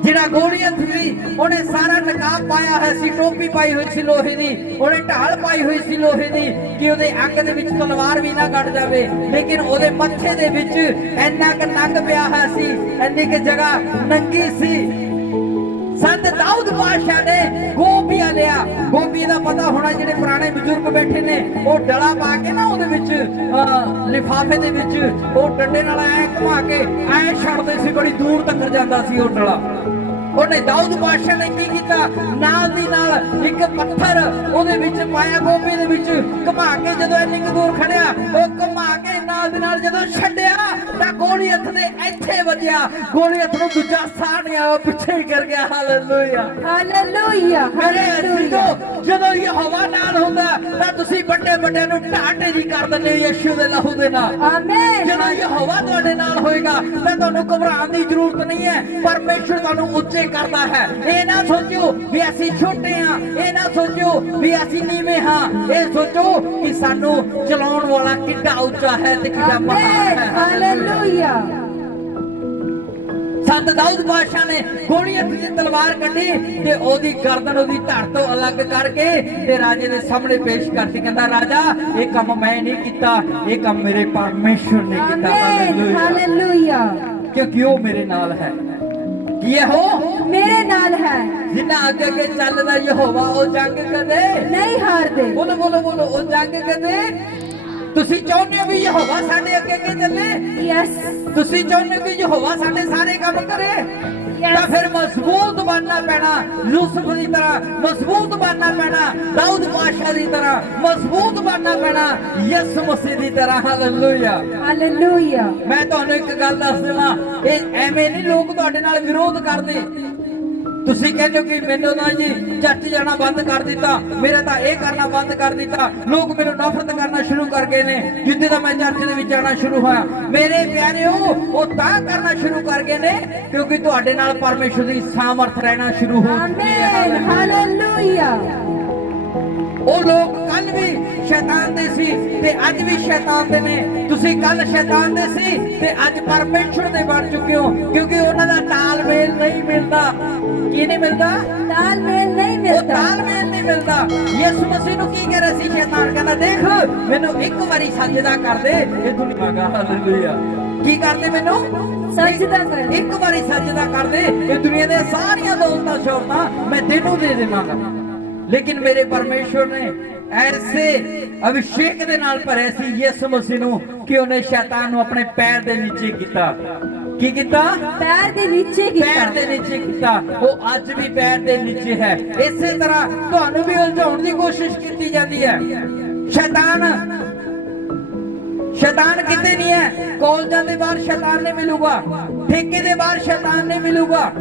जिहड़ा गोलियत सी उन्हें सारा नकाब पाया है सी, टोपी पाई हुई सी लोहे दी, उन्हें ढाल पाई हुई सी लोहे दी कि उहदे अंग दे विच तलवार भी ना कट जावे, लेकिन उहदे मत्थे दे विच इन्ना क नंग पिया है सी, इन्नी क जगह नंगी सी। संत दाऊद बादशाह ने गोबिया लिया, गोबिया का पता होना जिहड़े पुराने बजुर्ग बैठे ने, वो डला पा के ना उहदे विच लिफाफे दे विच वो डंडे नाल ऐ घुमा के ऐ छड्डदे सी, बड़ी दूर तक जांदा सी वो डला। उन्हें दाऊद बादशाह ने की कीता, नाल दी नाल एक पत्थर उहदे विच पाया, गोबी दे विच घुमा के जदों इन्नी दूर खड़िया, वो घुमा के नाल दी नाल जदों छड्डिया तां गोलियत ने ਇੱਥੇ ਵੱਜਿਆ, ਗੋਲੀਅਤ ਨੂੰ ਦੂਜਾ ਸਾਹ ਨਹੀਂ ਆਇਆ, ਪਿੱਛੇ ਹੀ ਕਰ ਗਿਆ। Hallelujah hallelujah. ਮੇਰੇ ਅਜ਼ੀਜ਼ੋ ਜਦੋਂ ਯਹੋਵਾ ਨਾਲ ਹੁੰਦਾ ਤਾਂ ਤੁਸੀਂ ਵੱਡੇ ਵੱਡਿਆਂ ਨੂੰ ਢਾਟੇ ਜੀ ਕਰ ਦਿੰਦੇ ਯਿਸੂ ਦੇ ਲਹੂ ਦੇ ਨਾਲ। ਆਮੀਨ। ਜਦੋਂ ਯਹੋਵਾ ਤੁਹਾਡੇ ਨਾਲ ਹੋਏਗਾ ਤਾਂ ਤੁਹਾਨੂੰ ਘਬਰਾਉਣ ਦੀ ਜ਼ਰੂਰਤ ਨਹੀਂ ਹੈ, ਪਰਮੇਸ਼ਰ ਤੁਹਾਨੂੰ ਉੱਚੇ ਕਰਦਾ ਹੈ। ਇਹ ਨਾ ਸੋਚੋ ਵੀ ਅਸੀਂ ਛੋਟੇ ਹਾਂ, ਇਹ ਨਾ ਸੋਚੋ ਵੀ ਅਸੀਂ ਨੀਵੇਂ ਹਾਂ, ਇਹ ਸੋਚੋ ਕਿ ਸਾਨੂੰ ਚਲਾਉਣ ਵਾਲਾ ਕਿੱਡਾ ਉੱਚਾ ਹੈ ਤੇ ਕਿੱਡਾ ਮਹਾਨ ਹੈ। ਹਾਲੇਲੂਇਆ। संत दाऊद बादशाह ने गोलियत की तलवार कटी ते ओदी गर्दन ओदी धड़ तो अलग करके ते राजे दे सामने पेश करती, कहंदा राजा ये काम मैं नहीं कीता, ये काम मेरे परमेश्वर ने कीता। हालेलुया। क्योंकि वो मेरे नाल है। की हो? मेरे नाल है। जिन्ना अगे अगे चलदा यहोवा ओ जंग कदे नहीं हारदे। बोलो बोलो बोलो, ओ जंग कदे। ਤੁਸੀਂ ਚਾਹੁੰਦੇ ਹੋ ਵੀ ਯਹੋਵਾ ਸਾਡੇ ਅੱਗੇ ਅੱਗੇ ਚੱਲੇ? ਯੈਸ। ਤੁਸੀਂ ਚਾਹੁੰਦੇ ਹੋ ਕਿ ਯਹੋਵਾ ਸਾਡੇ ਸਾਰੇ ਕੰਮ ਕਰੇ? ਤਾਂ ਫਿਰ ਮਜ਼ਬੂਤ ਬਣਨਾ ਪੈਣਾ, ਯੂਸੁਫ ਦੀ ਤਰ੍ਹਾਂ ਮਜ਼ਬੂਤ ਬਣਨਾ ਪੈਣਾ, ਦਾਊਦ ਬਾਦਸ਼ਾਹ ਦੀ ਤਰ੍ਹਾਂ ਮਜ਼ਬੂਤ ਬਣਨਾ ਪੈਣਾ, ਯਿਸੂ ਮਸੀਹ ਦੀ ਤਰ੍ਹਾਂ। Hallelujah hallelujah. ਮੈਂ ਤੁਹਾਨੂੰ ਇੱਕ ਗੱਲ ਦੱਸ ਦੇਵਾਂ, ਇਹ ਐਵੇਂ ਨਹੀਂ ਲੋਕ ਤੁਹਾਡੇ ਨਾਲ ਵਿਰੋਧ ਕਰਦੇ। ਤੁਸੀਂ ਕਹਿੰਦੇ ਹੋ ਕਿ ਮੈਨੂੰ ਨਾ ਜੀ ਚਰਚ ਜਾਣਾ ਬੰਦ ਕਰ ਦਿੱਤਾ, ਮੇਰਾ ਤਾਂ ਇਹ ਕਰਨਾ ਬੰਦ ਕਰ ਦਿੱਤਾ, ਲੋਕ ਮੈਨੂੰ ਨਫ਼ਰਤ ਕਰਨਾ ਸ਼ੁਰੂ ਕਰ ਗਏ ਨੇ ਜਿੱਦੇ ਦਾ ਮੈਂ ਚਰਚ ਦੇ ਵਿੱਚ ਜਾਣਾ ਸ਼ੁਰੂ ਹੋਇਆ। ਮੇਰੇ ਪਿਆਰਿਓ ਉਹ ਤਾਂ ਕਰਨਾ ਸ਼ੁਰੂ ਕਰ ਗਏ ਨੇ ਕਿਉਂਕਿ ਤੁਹਾਡੇ ਨਾਲ ਪਰਮੇਸ਼ਰ ਦੀ ਸਾਮਰਥ ਰਹਿਣਾ ਸ਼ੁਰੂ ਹੋ ਗਈ ਹੈ। ਆਮੀਨ ਹਾਲੇਲੂਇਆ। ਉਹ ਲੋਕ ਕੱਲ ਵੀ ਸ਼ੈਤਾਨ ਦੇ ਸੀ ਤੇ ਅੱਜ ਵੀ ਸ਼ੈਤਾਨ ਦੇ ਨੇ। ਤੁਸੀਂ ਕੱਲ ਸ਼ੈਤਾਨ ਦੇ ਸੀ ਤੇ ਅੱਜ ਪਰਮੇਸ਼ਵਰ ਦੇ ਬਣ ਚੁੱਕੇ ਹੋ, ਕਿਉਂਕਿ ਉਹਨਾਂ ਦਾ ਤਾਲਮੇਲ ਨਹੀਂ ਮਿਲਦਾ। ਕੀ ਨਹੀਂ ਮਿਲਦਾ? ਤਾਲਮੇਲ ਨਹੀਂ ਉਹ ਮਿਲਦਾ। ਤਾਲਮੇਲ ਨਹੀਂ ਮਿਲਦਾ। ਯਿਸੂ ਮਸੀਹ ਨੂੰ ਕੀ ਕਹਿ ਰਿਹਾ ਸੀ ਸ਼ੈਤਾਨ? ਕਹਿੰਦਾ ਦੇਖ ਮੈਨੂੰ ਇੱਕ ਵਾਰੀ ਸਜਦਾ ਕਰ ਦੇ, ਇਹ ਦੁਨੀਆ ਦਾ ਹਾਲੇਲੂਇਆ। ਕੀ ਕਰਦੇ ਮੈਨੂੰ? ਸਜਦਾ ਕਰ ਦੇ। ਇੱਕ ਵਾਰੀ ਸਜਦਾ ਕਰ ਦੇ, ਇਹ ਦੁਨੀਆ ਦੇ ਸਾਰੀਆਂ ਦੌਲਤਾਂ ਸ਼ੌਹਰਤਾਂ ਮੈਂ ਤੈਨੂੰ ਦੇ ਦੇਵਾਂਗਾ। ਲੇਕਿਨ ਮੇਰੇ ਪਰਮੇਸ਼ਵਰ ਨੇ ਐਸੇ ਅਭਿਸ਼ੇਕ ਦੇ ਨਾਲ ਭਰੇ ਸੀ ਯਿਸੂ ਮਸੀਹ ਨੂੰ ਕਿ ਉਹਨੇ ਸ਼ੈਤਾਨ ਨੂੰ ਆਪਣੇ ਪੈਰ ਦੇ ਨੀਚੇ ਕੀਤਾ। ਕੀ ਕੀਤਾ? ਪੈਰ ਦੇ ਨੀਚੇ ਕੀਤਾ। ਪੈਰ ਦੇ ਨੀਚੇ ਕੀਤਾ। ਉਹ ਅੱਜ ਵੀ ਪੈਰ ਦੇ ਨੀਚੇ ਹੈ। ਇਸੇ ਤਰ੍ਹਾਂ ਤੁਹਾਨੂੰ ਵੀ ਉਲਝਾਉਣ ਦੀ ਕੋਸ਼ਿਸ਼ ਕੀਤੀ ਜਾਂਦੀ ਹੈ। ਸ਼ੈਤਾਨ ਕਿਤੇ ਨਹੀਂ ਹੈ। ਕਾਲਜਾਂ ਦੇ ਬਾਹਰ ਸ਼ੈਤਾਨ ਨਹੀਂ ਮਿਲੂਗਾ, ਠੇਕੇ ਦੇ ਬਾਹਰ ਸ਼ੈਤਾਨ ਨਹੀਂ ਮਿਲੂਗਾ,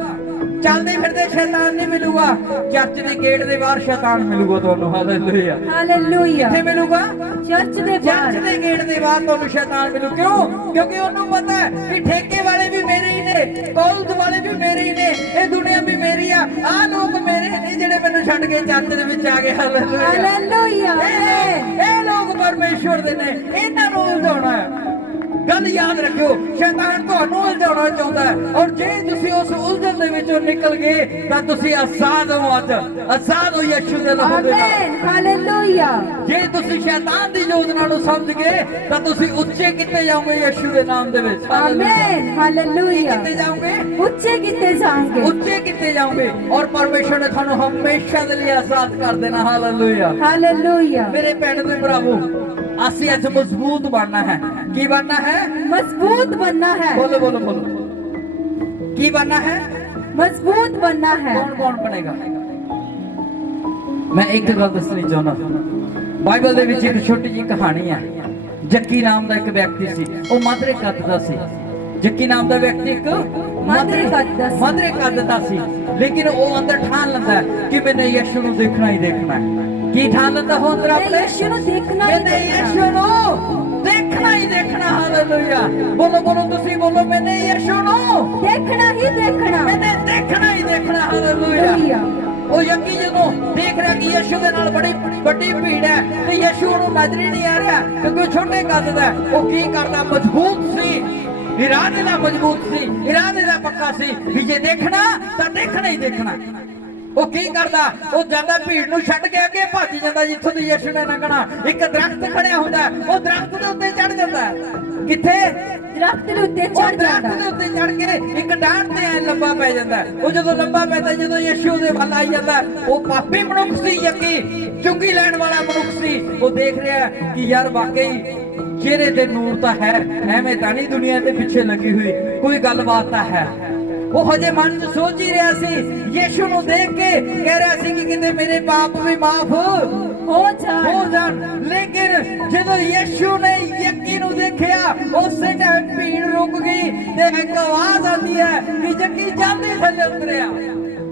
ਚੱਲਦੇ ਫਿਰਦੇ ਸ਼ੈਤਾਨ ਨਹੀਂ ਮਿਲੂਗਾ, ਚਰਚ ਦੇ ਗੇਟ ਦੇ ਬਾਹਰ ਸ਼ੈਤਾਨ ਮਿਲੂਗਾ ਤੁਹਾਨੂੰ। Hallelujah hallelujah. ਕਿੱਥੇ ਮਿਲੂਗਾ? ਚਰਚ ਦੇ ਬਾਹਰ। ਚਰਚ ਦੇ ਗੇਟ ਦੇ ਬਾਹਰ ਤੁਹਾਨੂੰ ਸ਼ੈਤਾਨ ਮਿਲੂ। ਕਿਉਂ? ਕਿਉਂਕਿ ਉਹਨੂੰ ਪਤਾ ਹੈ ਕਿ ਠੇਕੇ ਵਾਲੇ ਵੀ ਮੇਰੇ ਹੀ ਨੇ, ਕਾਲਜ ਵਾਲੇ ਵੀ ਮੇਰੇ ਹੀ ਨੇ, ਇਹ ਦੁਨੀਆ ਵੀ ਮੇਰੀ ਆ। ਆਹ ਲੋਕ ਮੇਰੇ ਨਹੀਂ ਜਿਹੜੇ ਮੈਨੂੰ ਛੱਡ ਕੇ ਚਰਚ ਦੇ ਵਿੱਚ ਆ ਗਏ। Hallelujah hallelujah. ਇਹ ਲੋਕ ਪਰਮੇਸ਼ਵਰ ਦੇ ਨੇ, ਇਹਨਾਂ ਨੂੰ ਉਲਝਾਉਣਾ ਹੈ। ਗੱਲ ਯਾਦ ਰੱਖਿਓ, ਸ਼ੈਤਾਨ ਤੁਹਾਨੂੰ ਉਲਝਾਉਣਾ ਚਾਹੁੰਦਾ ਹੈ, ਔਰ ਜੇ ਤੁਸੀਂ ਉਸ ਉਲਝਣ ਦੇ ਵਿੱਚੋਂ ਨਿਕਲ ਗਏ ਤਾਂ ਤੁਸੀਂ ਆਜ਼ਾਦ ਹੋ। ਅੱਜ ਆਜ਼ਾਦ ਹੋ ਯਿਸੂ ਦੇ ਲਹੂ ਦੇ ਨਾਲ। ਆਮੇਨ। ਹਾਲੇਲੂਇਆ। ਜੇ ਤੁਸੀਂ ਸ਼ੈਤਾਨ ਦੀ ਯੋਜਨਾ ਨੂੰ ਸਮਝ ਗਏ ਤਾਂ ਤੁਸੀਂ ਉੱਚੇ ਕਿੱਤੇ ਜਾਓਗੇ ਯਿਸੂ ਦੇ ਨਾਮ ਦੇ ਵਿੱਚ। ਆਮੇਨ। ਹਾਲੇਲੂਇਆ। ਕਿੱਤੇ ਜਾਓਗੇ? ਉੱਚੇ ਕਿਤੇ ਜਾਓਗੇ। ਉੱਚੇ ਕਿੱਤੇ ਜਾਓਗੇ, ਔਰ ਪਰਮੇਸ਼ਰ ਨੇ ਤੁਹਾਨੂੰ ਹਮੇਸ਼ਾ ਦੇ ਲਈ ਆਜ਼ਾਦ ਕਰ ਦੇਣਾ। ਹਾਲੇਲੂਇਆ। ਹਾਲੇਲੂਇਆ। ਮੇਰੇ ਭੈਣ ਦੇ ਭਰਾਵੋ, ਅਸੀਂ ਅੱਜ ਮਜ਼ਬੂਤ ਬਣਨਾ ਹੈ। ਕੀ ਬਣਨਾ ਹੈ? मजबूत बनना है। बोलो बोलो बोलो, की बनना है? मजबूत बनना है। कौन कौन बनेगा? मैं एक गल दसनी चाहना, बाइबल ਦੇ ਵਿੱਚ ਇੱਕ ਛੋਟੀ ਜਿਹੀ ਕਹਾਣੀ ਹੈ। ਜੱਕੀ ਨਾਮ ਦਾ ਇੱਕ ਵਿਅਕਤੀ ਸੀ, ਉਹ ਮਾਦਰੇ ਕੱਦ ਦਾ ਸੀ। ਜੱਕੀ ਨਾਮ ਦਾ ਵਿਅਕਤੀ ਇੱਕ ਮਾਦਰੇ ਕੱਦ ਦਾ ਸੀ, ਲੇਕਿਨ ਉਹ ਅੰਦਰ ਠਾਣ ਲੈਂਦਾ ਕਿ ਮੈਨੇ ਯਿਸੂ ਨੂੰ ਦੇਖਣਾ ਹੀ ਦੇਖਣਾ ਹੈ। ਕੀ ਠਾਣ ਲੈਂਦਾ ਉਹ ਅੰਦਰ ਆਪਣੇ? यीशु ਨੂੰ ਦੇਖਣਾ ਹੀ ਮੈਨੇ ਯਿਸੂ ਨੂੰ ਦੇਖਣਾ ਹੀ ਦੇਖਣਾ। ਹਾਲੇਲੂਇਆ। ਬੋਲੋ ਬੋਲੋ, ਤੁਸੀਂ ਬੋਲੋ, ਮੈਨੇ ਯਿਸੂ ਨੂੰ देखना ही देखना। ਮੈਨੇ ਦੇਖਣਾ ਹੀ ਦੇਖਣਾ। ਹਾਲੇਲੂਇਆ। ਉਹ ਯਕੀ ਜਦੋਂ ਦੇਖ ਰਿਹਾ ਕਿ ਯਿਸੂ ਦੇ ਨਾਲ ਬੜੀ ਵੱਡੀ ਭੀੜ ਹੈ ਤੇ ਯਿਸੂ ਨੂੰ ਨਜ਼ਰ ਹੀ ਨਹੀਂ ਆ ਰਿਹਾ ਕਿਉਂਕਿ ਉਹ ਛੋਟੇ ਕੱਦ ਦਾ, ਉਹ ਕੀ ਕਰਦਾ? ਮਜ਼ਬੂਤ ਸੀ, ਇਰਾਦੇ ਦਾ ਮਜ਼ਬੂਤ ਸੀ, ਇਰਾਦੇ ਦਾ ਪੱਕਾ ਸੀ ਵੀ ਜੇ ਦੇਖਣਾ ਤਾਂ ਦੇਖਣਾ ਹੀ ਦੇਖਣਾ। ਉਹ ਕੀ ਕਰਦਾ? ਉਹ ਜਾਂਦਾ ਭੀੜ ਨੂੰ ਛੱਡ ਕੇ ਅੱਗੇ ਭੱਜ ਜਾਂਦਾ ਜਿੱਥੋਂ ਦੀ ਯਿਸੂ ਨੇ ਲੰਘਣਾ। ਇੱਕ ਦਰਖਤ ਖੜਿਆ ਹੁੰਦਾ, ਉਹ ਦਰਖਤ ਦੇ ਉੱਤੇ ਚੜ ਜਾਂਦਾ। ਕਿੱਥੇ? ਦਰਖਤ ਦੇ ਉੱਤੇ ਚੜ ਜਾਂਦਾ। ਦਰਖਤ ਦੇ ਉੱਤੇ ਚੜ ਕੇ ਇੱਕ ਡਾਂਟ ਤੇ ਐ ਲੰਬਾ ਪੈ ਜਾਂਦਾ। ਉਹ ਜਦੋਂ ਲੰਬਾ ਪੈਂਦਾ, ਜਦੋਂ ਯਿਸੂ ਦੇ ਵੱਲ ਆਈ ਜਾਂਦਾ, ਉਹ ਪਾਪੀ ਮਨੁੱਖ ਸੀ, ਯਕੀ ਚੁੰਗੀ ਲੈਣ ਵਾਲਾ ਮਨੁੱਖ ਸੀ। ਉਹ ਦੇਖ ਰਿਹਾ ਕਿ ਯਾਰ ਵਾਕਈ ਚਿਹਰੇ ਤੇ ਨੂਰ ਤਾਂ ਹੈ, ਐਵੇਂ ਤਾਂ ਨਹੀਂ ਦੁਨੀਆ ਦੇ ਪਿੱਛੇ ਲੱਗੀ ਹੋਈ, ਕੋਈ ਗੱਲਬਾਤ ਤਾਂ ਹੈ। ਉਹ ਹਜੇ ਮਨ 'ਚ ਸੋਚ ਹੀ ਰਿਹਾ ਸੀ, ਯਿਸੂ ਨੂੰ ਦੇਖ ਕੇ ਕਹਿ ਰਿਹਾ ਸੀ ਕਿ ਕਿਤੇ ਮੇਰੇ ਪਾਪ ਵੀ ਮਾਫ ਹੋ ਜਾਣ। ਲੇਕਿਨ ਜਦੋਂ ਯਿਸੂ ਨੇ ਯਕੀ ਨੂੰ ਦੇਖਿਆ, ਉਸੇ ਟਾਈਮ ਭੀੜ ਰੁਕ ਗਈ ਤੇ ਇੱਕ ਆਵਾਜ਼ ਆਉਂਦੀ ਹੈ ਕਿ ਜੱਕੀ ਜਲਦੀ ਥੱਲੇ ਉਤਰਿਆ।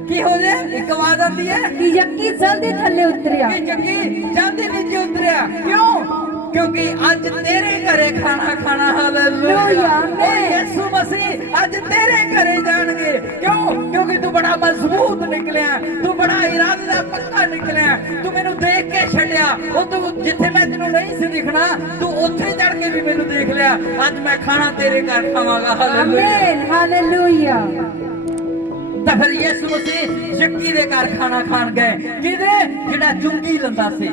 ਕੀ ਹੋ ਗਿਆ? ਇੱਕ ਆਵਾਜ਼ ਆਉਂਦੀ ਹੈ ਕਿ ਯਕੀ ਜਲਦੀ ਥੱਲੇ ਉਤਰਿਆ। ਕਿ ਜੱਕੀ ਜਲਦੀ ਨੀਚੇ ਉਤਰਿਆ। ਕਿਉਂ? ਕਿਉਂਕਿ ਅੱਜ ਤੇਰੇ ਘਰੇ ਖਾਣਾ। ਹਾਲੇਲੂਇਆ। ਯਿਸੂ ਮਸੀਹ ਅੱਜ ਤੇਰੇ ਘਰੇ ਜਾਣਗੇ। ਕਿਉਂ? ਕਿਉਂਕਿ ਤੂੰ ਬੜਾ ਮਜ਼ਬੂਤ ਨਿਕਲਿਆ, ਤੂੰ ਬੜਾ ਇਰਾਦੇ ਦਾ ਪੱਕਾ ਨਿਕਲਿਆ। ਤੂੰ ਮੈਨੂੰ ਦੇਖ ਕੇ ਛੱਡਿਆ, ਉਹ ਤੂੰ ਜਿੱਥੇ ਮੈਂ ਤੈਨੂੰ ਨਹੀਂ ਸੀ ਦਿਖਣਾ, ਤੂੰ ਉੱਥੇ ਚੜ ਕੇ ਵੀ ਮੈਨੂੰ ਦੇਖ ਲਿਆ। ਅੱਜ ਮੈਂ ਖਾਣਾ ਤੇਰੇ ਘਰ ਖਾਵਾਂਗਾ। ਆਮੇਨ। ਹਾਲੇਲੂਇਆ। ਤਾਂ ਫਿਰ ਯਿਸੂ ਮਸੀਹ ਜੱਕੀ ਦੇ ਘਰ ਖਾਣਾ ਖਾਣ ਗਏ। ਕਿਹਦੇ? ਜਿਹੜਾ ਚੁੰਗੀ ਲੰਦਾ ਸੀ।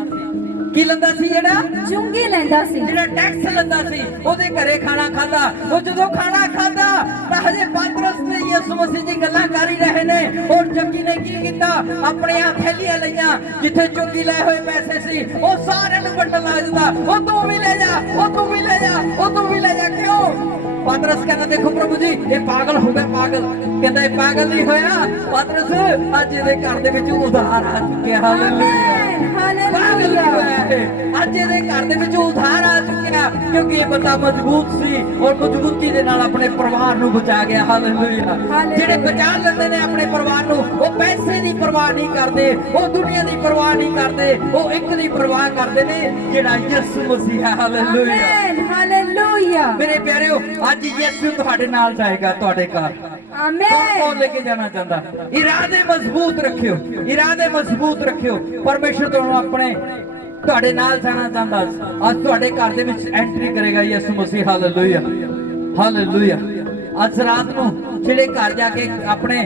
ਕੀ ਲੰਦਾ ਸੀ? ਜਿਹੜਾ ਚੁੰਗੀ ਲੈਂਦਾ ਸੀ, ਜਿਹੜਾ ਟੈਕਸ ਲੈਂਦਾ ਸੀ, ਉਹਦੇ ਘਰੇ ਖਾਣਾ ਖਾਦਾ। ਉਹ ਜਦੋਂ ਖਾਣਾ ਖਾਦਾ ਤਾਂ ਹਜੇ ਪਤਰਸ ਤੇ ਯਿਸੂ ਮਸੀਹ ਜੀ ਗੱਲਾਂ ਕਰ ਹੀ ਰਹੇ ਨੇ। ਔਰ ਜੱਕੀ ਨੇ ਕੀ ਕੀਤਾ? ਆਪਣੀਆਂ ਥੈਲੀਆਂ ਲਈਆਂ ਜਿੱਥੇ ਚੁੰਗੀ ਲਏ ਹੋਏ ਪੈਸੇ ਸੀ, ਉਹ ਸਾਰਿਆਂ ਨੂੰ ਵੰਡਣ ਲੱਗ ਜਾਂਦਾ। ਉਹ ਤੂੰ ਵੀ ਲੈ ਜਾ, ਉਹ ਤੂੰ ਵੀ ਲੈ ਜਾ, ਉਹ ਤੂੰ ਵੀ ਲੈ ਜਾ। ਕਿਉਂ? ਪਤਰਸ ਕਹਿੰਦਾ ਦੇਖੋ ਪ੍ਰਭੂ ਜੀ, ਇਹ ਪਾਗਲ ਹੋ ਗਿਆ। ਪਾਗਲ ਕਹਿੰਦਾ ਇਹ ਪਾਗਲ ਨਹੀਂ ਹੋਇਆ। ਪਤਰਸ ਅੱਜ ਇਹਦੇ ਘਰ ਦੇ ਵਿੱਚ ਉਧਾਰ ਆ ਚੁੱਕਿਆ। ਹਾਲੇਲੂਇਆ। ਅੱਜ ਇਹਦੇ ਘਰ ਦੇ ਵਿੱਚ ਉਧਾਰ ਆ ਚੁੱਕਿਆ ਕਿਉਂਕਿ ਇਹ ਬੰਦਾ ਮਜ਼ਬੂਤ ਸੀ ਔਰ ਮਜ਼ਬੂਤੀ ਦੇ ਨਾਲ ਆਪਣੇ ਪਰਿਵਾਰ ਨੂੰ ਬਚਾ ਗਿਆ। ਹਾਲੇਲੂਇਆ। ਜਿਹੜੇ ਬਚਾ ਲੈਂਦੇ ਨੇ ਆਪਣੇ ਪਰਿਵਾਰ ਨੂੰ, ਉਹ ਪੈਸੇ ਦੀ ਪਰਵਾਹ ਨਹੀਂ ਕਰਦੇ, ਉਹ ਦੁਨੀਆ ਦੀ ਪਰਵਾਹ ਨਹੀਂ ਕਰਦੇ, ਉਹ ਇੱਕ ਦੀ ਪਰਵਾਹ ਕਰਦੇ ਨੇ, ਜਿਹੜਾ ਯਿਸੂ ਮਸੀਹ ਹੈ। ਹਾਲੇਲੂਇਆ। ਹਾਲੇਲੂਇਆ। ਮੇਰੇ ਪਿਆਰਿਓ, ਅੱਜ ਯਿਸੂ ਤੁਹਾਡੇ ਨਾਲ ਜਾਏਗਾ ਤੁਹਾਡੇ ਘਰ। आमीन। कौन लेके जाना चाहता? इरादे मजबूत रखियो, इरादे मजबूत रखियो। परमेश्वर तुहानू अपने ਤੁਹਾਡੇ ਨਾਲ ਜਾਣਾ ਚਾਹੁੰਦਾ। ਅੱਜ ਤੁਹਾਡੇ ਘਰ ਦੇ ਵਿੱਚ ਐਂਟਰੀ ਕਰੇਗਾ ਯਿਸੂ ਮਸੀਹ। Hallelujah, hallelujah. ਅੱਜ ਰਾਤ ਨੂੰ ਜਿਹੜੇ ਘਰ ਜਾ ਕੇ ਆਪਣੇ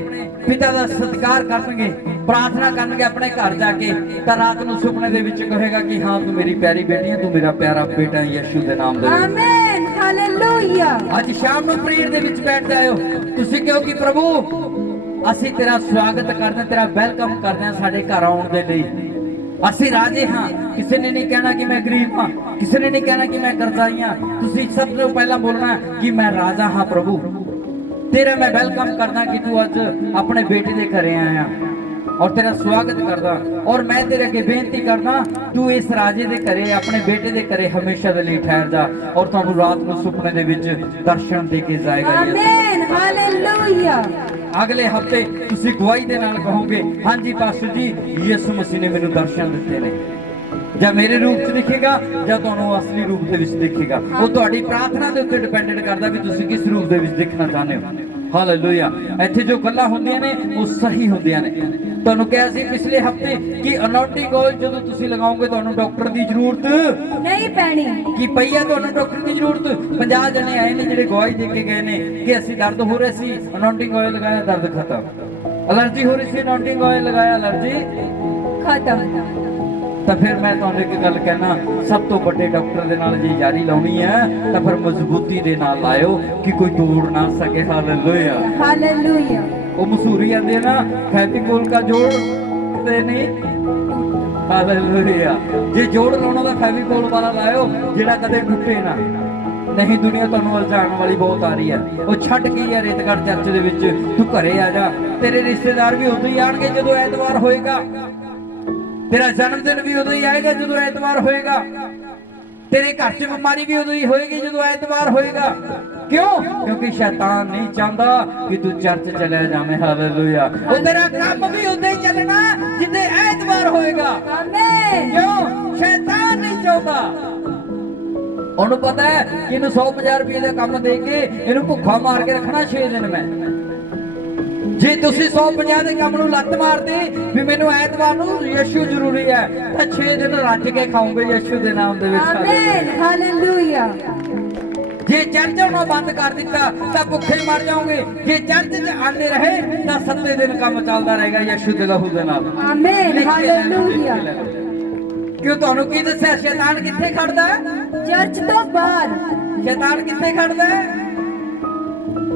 ਪਿਤਾ ਦਾ ਸਤਿਕਾਰ ਕਰਨਗੇ, ਪ੍ਰਾਰਥਨਾ ਕਰਨਗੇ ਆਪਣੇ ਘਰ ਜਾ ਕੇ, ਤਾਂ ਰਾਤ ਨੂੰ ਸੁਪਨੇ ਦੇ ਵਿੱਚ ਕਹੇਗਾ ਕਿ ਹਾਂ ਤੂੰ ਮੇਰੀ ਪਿਆਰੀ ਬੇਟੀ ਹੈ, ਤੂੰ ਮੇਰਾ ਪਿਆਰਾ ਬੇਟਾ ਹੈ, ਯਿਸੂ ਦੇ ਨਾਮ ਦੇ ਵਿੱਚ। आमीन हालेलुया। ਅੱਜ ਸ਼ਾਮ ਨੂੰ ਪ੍ਰੇਅਰ ਦੇ ਵਿੱਚ ਬੈਠ ਜਾਇਓ। ਤੁਸੀਂ ਕਹੋ ਕਿ ਪ੍ਰਭੂ ਅਸੀਂ ਤੇਰਾ ਸਵਾਗਤ ਕਰਦੇ ਹਾਂ, ਤੇਰਾ ਵੈਲਕਮ ਕਰਦੇ ਹਾਂ ਸਾਡੇ ਘਰ ਆਉਣ ਦੇ ਲਈ। ਅਸੀਂ ਰਾਜੇ ਹਾਂ। ਕਿਸੇ ਨੇ ਨਹੀਂ ਕਹਿਣਾ ਕਿ ਮੈਂ ਗਰੀਬ ਹਾਂ, ਕਿਸੇ ਨੇ ਨਹੀਂ ਕਹਿਣਾ ਕਿ ਮੈਂ ਕਰਜ਼ਾਈ ਹਾਂ। ਤੁਸੀਂ ਸਭ ਤੋਂ ਪਹਿਲਾਂ ਬੋਲਣਾ ਕਿ ਮੈਂ ਰਾਜਾ ਹਾਂ ਪ੍ਰਭੂ, ਤੇਰਾ ਮੈਂ ਵੈਲਕਮ ਕਰਦਾ ਕਿ ਤੂੰ ਅੱਜ ਆਪਣੇ ਬੇਟੇ ਦੇ ਘਰੇ ਆਇਆ ਔਰ ਤੇਰਾ ਸਵਾਗਤ ਕਰਦਾ। ਔਰ ਮੈਂ ਤੇਰੇ ਅੱਗੇ ਬੇਨਤੀ ਕਰਦਾ ਤੂੰ ਇਸ ਰਾਜੇ ਦੇ ਘਰੇ, ਆਪਣੇ ਬੇਟੇ ਦੇ ਘਰੇ ਹਮੇਸ਼ਾ ਦੇ ਲਈ ਠਹਿਰ ਜਾ ਔਰ ਤੁਹਾਨੂੰ ਰਾਤ ਨੂੰ ਸੁਪਨੇ ਦੇ ਵਿੱਚ ਦਰਸ਼ਨ ਦੇ ਕੇ ਜਾਏਗਾ। आमीन हालेलुया। ਅਗਲੇ ਹਫਤੇ ਤੁਸੀਂ ਗਵਾਹੀ ਦੇ ਨਾਲ ਕਹੋਗੇ ਹਾਂਜੀ ਪਾਸਟਰ ਜੀ ਯਿਸੂ ਮਸੀਹ ਨੇ ਮੈਨੂੰ ਦਰਸ਼ਨ ਦਿੱਤੇ ਨੇ। ਜਾਂ ਮੇਰੇ ਰੂਪ 'ਚ ਦਿਖੇਗਾ ਜਾਂ ਤੁਹਾਨੂੰ ਅਸਲੀ ਰੂਪ ਦੇ ਵਿੱਚ ਦਿਖੇਗਾ। ਉਹ ਤੁਹਾਡੀ ਪ੍ਰਾਰਥਨਾ ਦੇ ਉੱਤੇ ਡਿਪੈਂਡੈਂਟ ਕਰਦਾ ਵੀ ਤੁਸੀਂ ਕਿਸ ਰੂਪ ਦੇ ਵਿੱਚ ਦਿਖਣਾ ਚਾਹੁੰਦੇ ਹੋ। ਹਾਲੇਲੂਇਆ। ਇੱਥੇ ਜੋ ਗੱਲਾਂ ਹੁੰਦੀਆਂ ਨੇ ਉਹ ਸਹੀ ਹੁੰਦੀਆਂ ਨੇ। ਤੁਹਾਨੂੰ ਕਿਹਾ ਸੀ ਪਿਛਲੇ ਹਫਤੇ ਕਿ ਅਨੌਂਟਿੰਗ ਆਇਲ ਜਦੋਂ ਤੁਸੀਂ ਲਗਾਓਗੇ ਤੁਹਾਨੂੰ ਡਾਕਟਰ ਦੀ ਜ਼ਰੂਰਤ नहीं पैनी। ਕੀ ਪਈ ਹੈ। ਤੁਹਾਨੂੰ ਡਾਕਟਰ ਦੀ ਜ਼ਰੂਰਤ 50 ਜਣੇ ਆਏ ਨੇ ਜਿਹੜੇ ਗਵਾਹੀ ਦੇ ਕੇ ਗਏ ਨੇ ਕਿ ਅਸੀਂ ਦਰਦ ਹੋ ਰਿਹਾ ਸੀ, ਅਨੌਂਟਿੰਗ ਆਇਲ ਲਗਾਇਆ, ਦਰਦ ਖਤਮ। ਅਲਰਜੀ ਹੋ ਰਹੀ ਸੀ, ਅਨੌਂਟਿੰਗ ਆਇਲ ਲਗਾਇਆ, ਅਲਰਜੀ खत्म। ਤਾਂ ਫਿਰ ਮੈਂ ਤੁਹਾਨੂੰ ਇੱਕ ਗੱਲ ਕਹਿਣਾ, ਸਭ ਤੋਂ ਵੱਡੇ ਡਾਕਟਰ ਦੇ ਨਾਲ ਜੇ ਯਾਰੀ ਲਾਉਣੀ ਹੈ ਤਾਂ ਫਿਰ ਮਜ਼ਬੂਤੀ ਦੇ ਨਾਲ ਲਾਇਓ ਕਿ ਕੋਈ ਤੋੜ ਨਾ ਸਕੇ। Hallelujah hallelujah. ਉਹ ਮਸ਼ਹੂਰੀ ਆਂਦੀ ਹੈ ਨਾ, ਫੈਵੀਕੋਲ ਦਾ ਜੋੜ ਤੇ ਨਹੀਂ। ਹਾਲੇਲੂਇਆ। ਜੇ ਜੋੜ ਲਾਉਣਾ ਤਾਂ ਫੈਵੀਕੋਲ ਵਾਲਾ ਲਾਇਓ ਜਿਹੜਾ ਕਦੇ ਟੁੱਟੇ ਨਾ। ਨਹੀਂ ਦੁਨੀਆ ਤੁਹਾਨੂੰ ਉਲਝਾਉਣ ਵਾਲੀ ਬਹੁਤ ਆ ਰਹੀ ਹੈ। ਉਹ ਛੱਡ ਕੇ ਯਾਰ ਰੇਤਗੜ੍ਹ ਚਰਚ ਦੇ ਵਿੱਚ ਤੂੰ ਘਰੇ ਆ ਜਾ। ਤੇਰੇ ਰਿਸ਼ਤੇਦਾਰ ਵੀ ਉਦੋਂ ਹੀ ਆਣਗੇ ਜਦੋਂ ਐਤਵਾਰ ਹੋਏਗਾ। ਤੇਰਾ ਜਨਮ ਦਿਨ ਵੀ ਉਦੋਂ ਹੀ ਆਏਗਾ ਜਦੋਂ ਐਤਵਾਰ ਹੋਏਗਾ। ਤੇਰੇ ਘਰ 'ਚ ਬਿਮਾਰੀ ਵੀ ਉਦੋਂ ਹੀ ਹੋਏਗੀ ਜਦੋਂ ਐਤਵਾਰ ਹੋਏਗਾ। ਕਿਉਂ? ਕਿਉਂਕਿ ਸ਼ੈਤਾਨ ਨਹੀਂ ਚਾਹੁੰਦਾ ਕਿ ਤੂੰ ਚਰਚ ਚਲਿਆ ਜਾਵੇਂ। ਹਾਲੇਲੂਇਆ। ਉਹ ਤੇਰਾ ਕੰਮ ਵੀ ਉਦੋਂ ਹੀ ਚੱਲਣਾ ਜਿੱਦੇ ਐਤਵਾਰ ਹੋਏਗਾ। आमीन। ਕਿਉਂ? ਸ਼ੈਤਾਨ ਨਹੀਂ ਚਾਹੁੰਦਾ। ਉਹਨੂੰ ਪਤਾ ਹੈ ਕਿ ਇਹਨੂੰ 150 ਰੁਪਏ ਦਾ ਕੰਮ ਦੇ ਕੇ ਇਹਨੂੰ ਭੁੱਖਾ ਮਾਰ ਕੇ ਰੱਖਣਾ 6 ਦਿਨ ਮੈਂ। ਜੇ ਤੁਸੀਂ 150 ਦੇ ਕੰਮ ਨੂੰ ਲੱਤ ਮਾਰਦੇ ਵੀ ਮੈਨੂੰ ਐਤਵਾਰ ਨੂੰ ਯਿਸੂ ਜ਼ਰੂਰੀ ਹੈ ਤਾਂ 6 ਦਿਨ ਰੱਜ ਕੇ ਖਾਓਗੇ ਯਿਸੂ ਦੇ ਨਾਮ ਦੇ ਵਿੱਚ। आमीन हालेलुया। ਜੇ ਚਰਚ ਆਉਣਾ ਬੰਦ ਕਰ ਦਿੱਤਾ ਤਾਂ ਭੁੱਖੇ ਮਰ ਜਾਓਗੇ। ਜੇ ਚਰਚ 'ਚ ਆਉਂਦੇ ਰਹੇ ਤਾਂ 7 ਦਿਨ ਕੰਮ ਚੱਲਦਾ ਰਹੇਗਾ ਯਿਸੂ ਦੇ ਲਹੂ ਦੇ ਨਾਲ। आमीन हालेलुया। ਕਿਉਂ? ਤੁਹਾਨੂੰ ਕੀ ਦੱਸਿਆ? ਸ਼ੈਤਾਨ ਕਿੱਥੇ ਖੜਦਾ ਹੈ? चर्च तो बाहर। ਸ਼ੈਤਾਨ ਕਿੱਥੇ ਖੜਦਾ ਹੈ?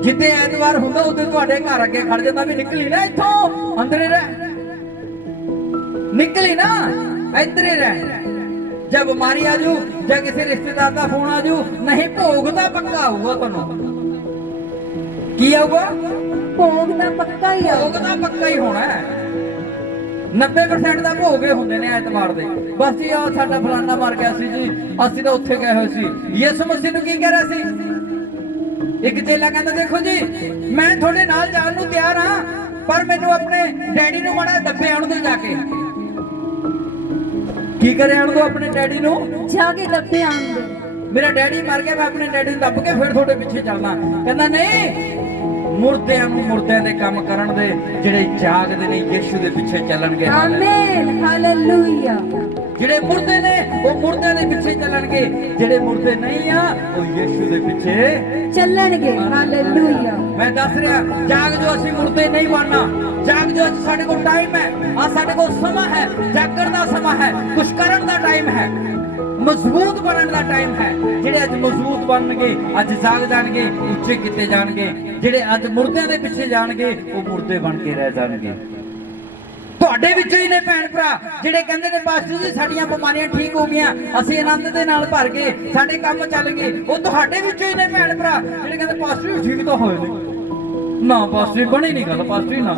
ਜਿੱਦੇ ਐਤਵਾਰ ਹੁੰਦਾ ਉਹਦੇ ਤੁਹਾਡੇ ਘਰ ਅੱਗੇ ਖੜ ਜਾਂਦਾ ਵੀ ਨਿਕਲੀ ਨਾ ਇੱਥੋਂ, ਅੰਦਰ ਹੀ ਰਹਿ, ਨਿਕਲੀ ਨਾ, ਇੱਧਰ ਹੀ ਰਹਿ। ਜਦ ਬਿਮਾਰੀ ਆ ਜੂ ਜਾਂ ਕਿਸੇ ਰਿਸ਼ਤੇਦਾਰ ਦਾ ਫੋਨ ਆ ਜੂ, ਨਹੀਂ ਭੋਗ ਤਾਂ ਪੱਕਾ ਆਊਗਾ ਤੁਹਾਨੂੰ। ਕੀ ਆਊਗਾ? भोग दा पक्का ही ਭੋਗ ਤਾਂ ਪੱਕਾ ਹੀ ਹੋਣਾ ਹੈ। 90% ਦਾ ਭੋਗੇ ਹੁੰਦੇ ਨੇ ਐਤਵਾਰ ਦੇ। ਬਸ ਜੀ ਆ ਸਾਡਾ ਫਲਾਨਾ ਮਰ ਗਿਆ ਸੀ ਜੀ, ਅਸੀਂ ਤਾਂ ਉੱਥੇ ਗਏ ਹੋਏ ਸੀ। ਯਿਸੂ ਮਸੀਹ ਨੂੰ ਕੀ ਕਹਿ ਰਿਹਾ ਸੀ? ਇੱਕ ਚੇਲਾ ਕਹਿੰਦਾ ਦੇਖੋ ਜੀ ਮੈਂ ਤੁਹਾਡੇ ਨਾਲ ਜਾਣ ਨੂੰ ਤਿਆਰ ਹਾਂ ਪਰ ਮੈਨੂੰ ਆਪਣੇ ਡੈਡੀ ਨੂੰ ਮਾੜਾ ਦੱਬੇ ਆਉਣ ਦੇ ਜਾ ਕੇ। ਕੀ ਕਰੇ ਆਉਣ ਦੋ ਆਪਣੇ ਡੈਡੀ ਨੂੰ? जाके दबे आन दे। ਮੇਰਾ ਡੈਡੀ ਮਰ ਗਿਆ, ਮੈਂ ਆਪਣੇ ਡੈਡੀ ਨੂੰ ਦੱਬ ਕੇ ਫਿਰ ਤੁਹਾਡੇ ਪਿੱਛੇ ਚੱਲਣਾ। ਕਹਿੰਦਾ ਨਹੀਂ, ਮੁਰਦਿਆਂ ਨੂੰ ਮੁਰਦਿਆਂ ਦੇ ਕੰਮ ਕਰਨ ਦੇ, ਜਿਹੜੇ ਜਾਗਦੇ ਨੇ ਯਿਸੂ ਦੇ ਪਿੱਛੇ ਚੱਲਣਗੇ। आमीन हालेलुया। ਜਿਹੜੇ ਮੁਰਦੇ ਨੇ ਉਹ ਮੁਰਦਿਆਂ ਦੇ ਪਿੱਛੇ ਚੱਲਣਗੇ, ਜਿਹੜੇ ਮੁਰਦੇ ਨਹੀਂ ਆ ਉਹ ਯਿਸੂ ਦੇ ਪਿੱਛੇ चलणगे। हालेलुया। ਮੈਂ ਦੱਸ ਰਿਹਾ, ਜਾਗ ਜੋ ਅਸੀਂ ਮੁਰਦੇ ਨਹੀਂ ਬਣਨਾ। ਜਾਗ ਜੋ ਸਾਡੇ ਕੋਲ ਟਾਈਮ ਹੈ, ਆ ਸਾਡੇ ਕੋਲ ਸਮਾਂ ਹੈ, ਜਾਗਣ ਦਾ ਸਮਾਂ ਹੈ, ਕੁਛ ਕਰਨ ਦਾ ਟਾਈਮ ਹੈ, ਮਜ਼ਬੂਤ ਬਣਨ ਦਾ ਟਾਈਮ ਹੈ। ਜਿਹੜੇ ਅੱਜ ਮਜ਼ਬੂਤ ਬਣਨਗੇ ਅੱਜ ਜਾਗ ਜਾਣਗੇ, ਉੱਚੇ ਕੀਤੇ ਜਾਣਗੇ। ਜਿਹੜੇ ਅੱਜ ਮੁਰਦਿਆਂ ਦੇ ਪਿੱਛੇ ਜਾਣਗੇ ਉਹ ਮੁਰਦੇ ਬਣ ਕੇ ਰਹਿ ਜਾਣਗੇ। ਤੁਹਾਡੇ ਵਿੱਚੋਂ ਹੀ ਨੇ ਭੈਣ ਭਰਾ ਜਿਹੜੇ ਕਹਿੰਦੇ ਨੇ ਪਾਸਟਰ ਜੀ ਸਾਡੀਆਂ ਬਿਮਾਰੀਆਂ ਠੀਕ ਹੋ ਗਈਆਂ, ਅਸੀਂ ਆਨੰਦ ਦੇ ਨਾਲ ਭਰ ਗਏ, ਸਾਡੇ ਕੰਮ ਚੱਲ ਗਏ। ਉਹ ਤੁਹਾਡੇ ਵਿੱਚੋਂ ਹੀ ਨੇ ਭੈਣ ਭਰਾ ਜਿਹੜੇ ਕਹਿੰਦੇ ਪਾਸਟਰ ਠੀਕ ਤਾਂ ਹੋਏ ਨਹੀਂ। ਨਾ ਪਾਸਟਰ ਬਣੀ ਨਹੀਂ ਗੱਲ, ਪਾਸਟਰ ਨਾ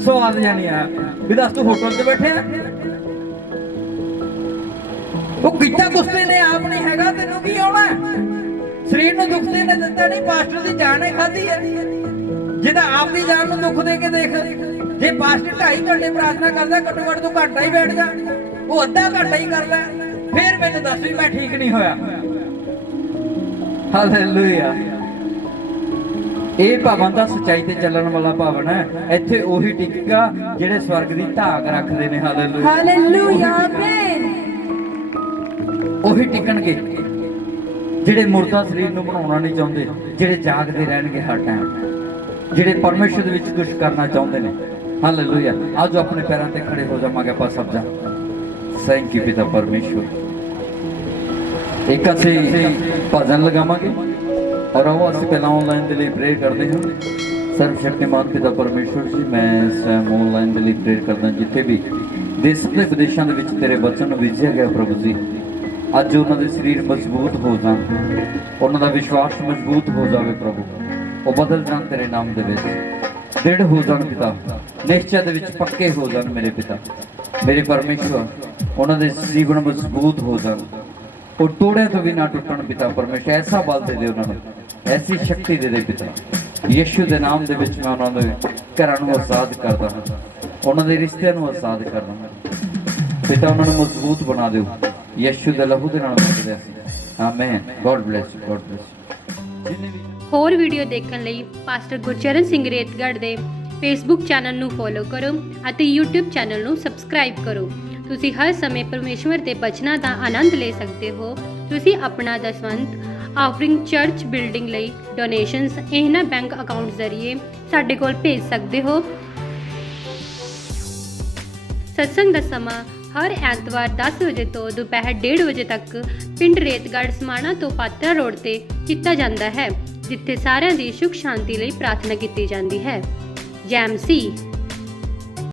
ਸਵਾਦ ਜਾਣੀ ਆ ਵੀ ਦੱਸ ਤੂੰ ਹੋਟਲ 'ਚ ਬੈਠੇ ਆ। ਉਹ ਕੀਤਾ ਕੁਛ ਨੇ ਆਪ ਨਹੀਂ ਹੈਗਾ, ਤੈਨੂੰ ਕੀ ਆਉਣਾ? ਸਰੀਰ ਨੂੰ ਦੁੱਖ ਦੇ ਨੇ ਦਿੱਤਾ ਨਹੀਂ, ਪਾਸਟਰ ਦੀ ਜਾਨ ਹੀ ਖਾਧੀ ਹੈ। ਜਿਹਦਾ ਆਪ ਦੀ ਜਾਨ ਨੂੰ ਦੁੱਖ ਦੇ ਕੇ ਦੇਖ। ਜੇ ਪਾਸਟਰ 2.5 ਘੰਟੇ ਪ੍ਰਾਰਥਨਾ ਕਰਦਾ, ਘੱਟੋ ਘੱਟ ਤੂੰ ਘੰਟਾ ਹੀ ਬੈਠ ਜਾ, ਉਹ ਅੱਧਾ ਘੰਟਾ ਹੀ ਕਰ ਲੈ, ਫਿਰ ਮੈਨੂੰ ਦੱਸ ਵੀ ਮੈਂ ਠੀਕ ਨਹੀਂ ਹੋਇਆ। ਹਾਲੇਲੂਇਆ। ਇਹ ਭਵਨ ਦਾ ਸੱਚਾਈ ਤੇ ਚੱਲਣ ਵਾਲਾ ਭਵਨ ਹੈ। ਇੱਥੇ ਉਹੀ ਟਿਕੇਗਾ ਜਿਹੜੇ ਸਵਰਗ ਦੀ ਧਾਕ ਰੱਖਦੇ ਨੇ। Hallelujah hallelujah amen. ਉਹੀ ਟਿਕਣਗੇ ਜਿਹੜੇ ਮੁਰਦਾ ਸਰੀਰ ਨੂੰ ਬਣਾਉਣਾ ਨਹੀਂ ਚਾਹੁੰਦੇ, ਜਿਹੜੇ ਜਾਗਦੇ ਰਹਿਣਗੇ ਹਰ ਟਾਈਮ, ਜਿਹੜੇ ਪਰਮੇਸ਼ਰ ਦੇ ਵਿੱਚ ਕੁਝ ਕਰਨਾ ਚਾਹੁੰਦੇ ਨੇ। ਹਾਲੇਲੂਇਆ। ਅੱਜ ਆਪਣੇ ਪੈਰਾਂ ਤੇ ਖੜੇ ਹੋ ਜਾਵਾਂਗੇ ਆਪਾਂ ਸਭ ਜਣ। ਥੈਂਕ ਯੂ ਪਿਤਾ ਪਰਮੇਸ਼ਰ। ਇੱਕ ਅਸੀਂ ਭਜਨ ਲਗਾਵਾਂਗੇ ਔਰ ਉਹ ਅਸੀਂ ਪਹਿਲਾਂ ਆਨਲਾਈਨ ਦੇ ਲਈ ਪ੍ਰੇਅਰ ਕਰਦੇ ਹਾਂ। ਸਰਵਸ਼ਕਤੀਮਾਨ ਪਿਤਾ ਪਰਮੇਸ਼ਰ ਜੀ, ਮੈਂ ਇਸ ਟਾਈਮ ਆਨਲਾਈਨ ਦੇ ਲਈ ਪ੍ਰੇਅਰ ਕਰਦਾ, ਜਿੱਥੇ ਵੀ ਦੇਸ਼ ਤੇ ਵਿਦੇਸ਼ਾਂ ਦੇ ਵਿੱਚ ਤੇਰੇ ਬਚਨ ਨੂੰ ਬੀਜਿਆ ਗਿਆ ਪ੍ਰਭੂ ਜੀ, ਅੱਜ ਉਹਨਾਂ ਦੇ ਸਰੀਰ ਮਜ਼ਬੂਤ ਹੋ ਜਾਣ, ਉਹਨਾਂ ਦਾ ਵਿਸ਼ਵਾਸ ਮਜ਼ਬੂਤ ਹੋ ਜਾਵੇ ਪ੍ਰਭੂ। ਉਹ ਬਦਲ ਜਾਣ ਤੇਰੇ ਨਾਮ ਦੇ ਵਿੱਚ, ਦ੍ਰਿੜ ਹੋ ਜਾਣ ਪਿਤਾ, ਨਿਸ਼ਚੈ ਦੇ ਵਿੱਚ ਪੱਕੇ ਹੋ ਜਾਣ ਮੇਰੇ ਪਿਤਾ, ਮੇਰੇ ਪਰਮੇਸ਼ਵਰ। ਉਹਨਾਂ ਦੇ ਜੀਵਨ ਮਜ਼ਬੂਤ ਹੋ ਜਾਣ, ਉਹ ਤੋੜਿਆਂ ਤੋਂ ਵੀ ਨਾ ਟੁੱਟਣ ਪਿਤਾ ਪਰਮੇਸ਼ਰ। ਐਸਾ ਬਲ ਦੇ ਉਹਨਾਂ ਨੂੰ, ਐਸੀ ਸ਼ਕਤੀ ਦੇ ਪਿਤਾ। ਯਿਸੂ ਦੇ ਨਾਮ ਦੇ ਵਿੱਚ ਮੈਂ ਉਹਨਾਂ ਦੇ ਘਰਾਂ ਨੂੰ ਆਜ਼ਾਦ ਕਰਦਾ ਹਾਂ, ਉਹਨਾਂ ਦੇ ਰਿਸ਼ਤਿਆਂ ਨੂੰ ਆਜ਼ਾਦ ਕਰਦਾ ਹਾਂ ਪਿਤਾ। ਉਹਨਾਂ ਨੂੰ ਮਜ਼ਬੂਤ ਬਣਾ ਦਿਓ ਯਿਸੂ ਦੇ ਲਹੂ ਦੇ ਨਾਲ ਮੰਗਦੇ ਅਸੀਂ, amen. God bless you, God bless you. ਹੋਰ ਵੀਡੀਓ ਦੇਖਣ ਲਈ ਪਾਸਟਰ ਗੁਰਚਰਨ ਸਿੰਘ ਰੇਤਗੜ੍ਹ ਦੇ ਫੇਸਬੁੱਕ ਚੈਨਲ ਨੂੰ ਫੋਲੋ ਕਰੋ ਅਤੇ YouTube ਚੈਨਲ ਨੂੰ ਸਬਸਕ੍ਰਾਈਬ ਕਰੋ। ਤੁਸੀਂ ਹਰ ਸਮੇਂ ਪਰਮੇਸ਼ਵਰ ਦੇ ਬਚਨਾਂ ਦਾ ਆਨੰਦ ਲੈ ਸਕਦੇ ਹੋ। ਤੁਸੀਂ ਆਪਣਾ ਦਸਵੰਧ ਆਫਰਿੰਗ ਚਰਚ ਬਿਲਡਿੰਗ ਲਈ ਡੋਨੇਸ਼ਨਸ ਇਹਨਾਂ ਬੈਂਕ ਅਕਾਊਂਟ ਜ਼ਰੀਏ ਸਾਡੇ ਕੋਲ ਭੇਜ ਸਕਦੇ ਹੋ। ਸਤਸੰਗ ਦਾ ਸਮਾਂ ਹਰ ਐਤਵਾਰ 10 ਵਜੇ ਤੋਂ ਦੁਪਹਿਰ 1:30 ਵਜੇ ਤੱਕ ਪਿੰਡ ਰੇਤਗੜ੍ਹ ਸਮਾਣਾ ਤੋਂ ਪਾਤਰਾ ਰੋਡ ਤੇ ਕੀਤਾ ਜਾਂਦਾ ਹੈ, ਜਿੱਥੇ ਸਾਰਿਆਂ ਦੀ ਸੁਖ ਸ਼ਾਂਤੀ ਲਈ ਪ੍ਰਾਰਥਨਾ ਕੀਤੀ ਜਾਂਦੀ ਹੈ। ਜੈਮਸੀ।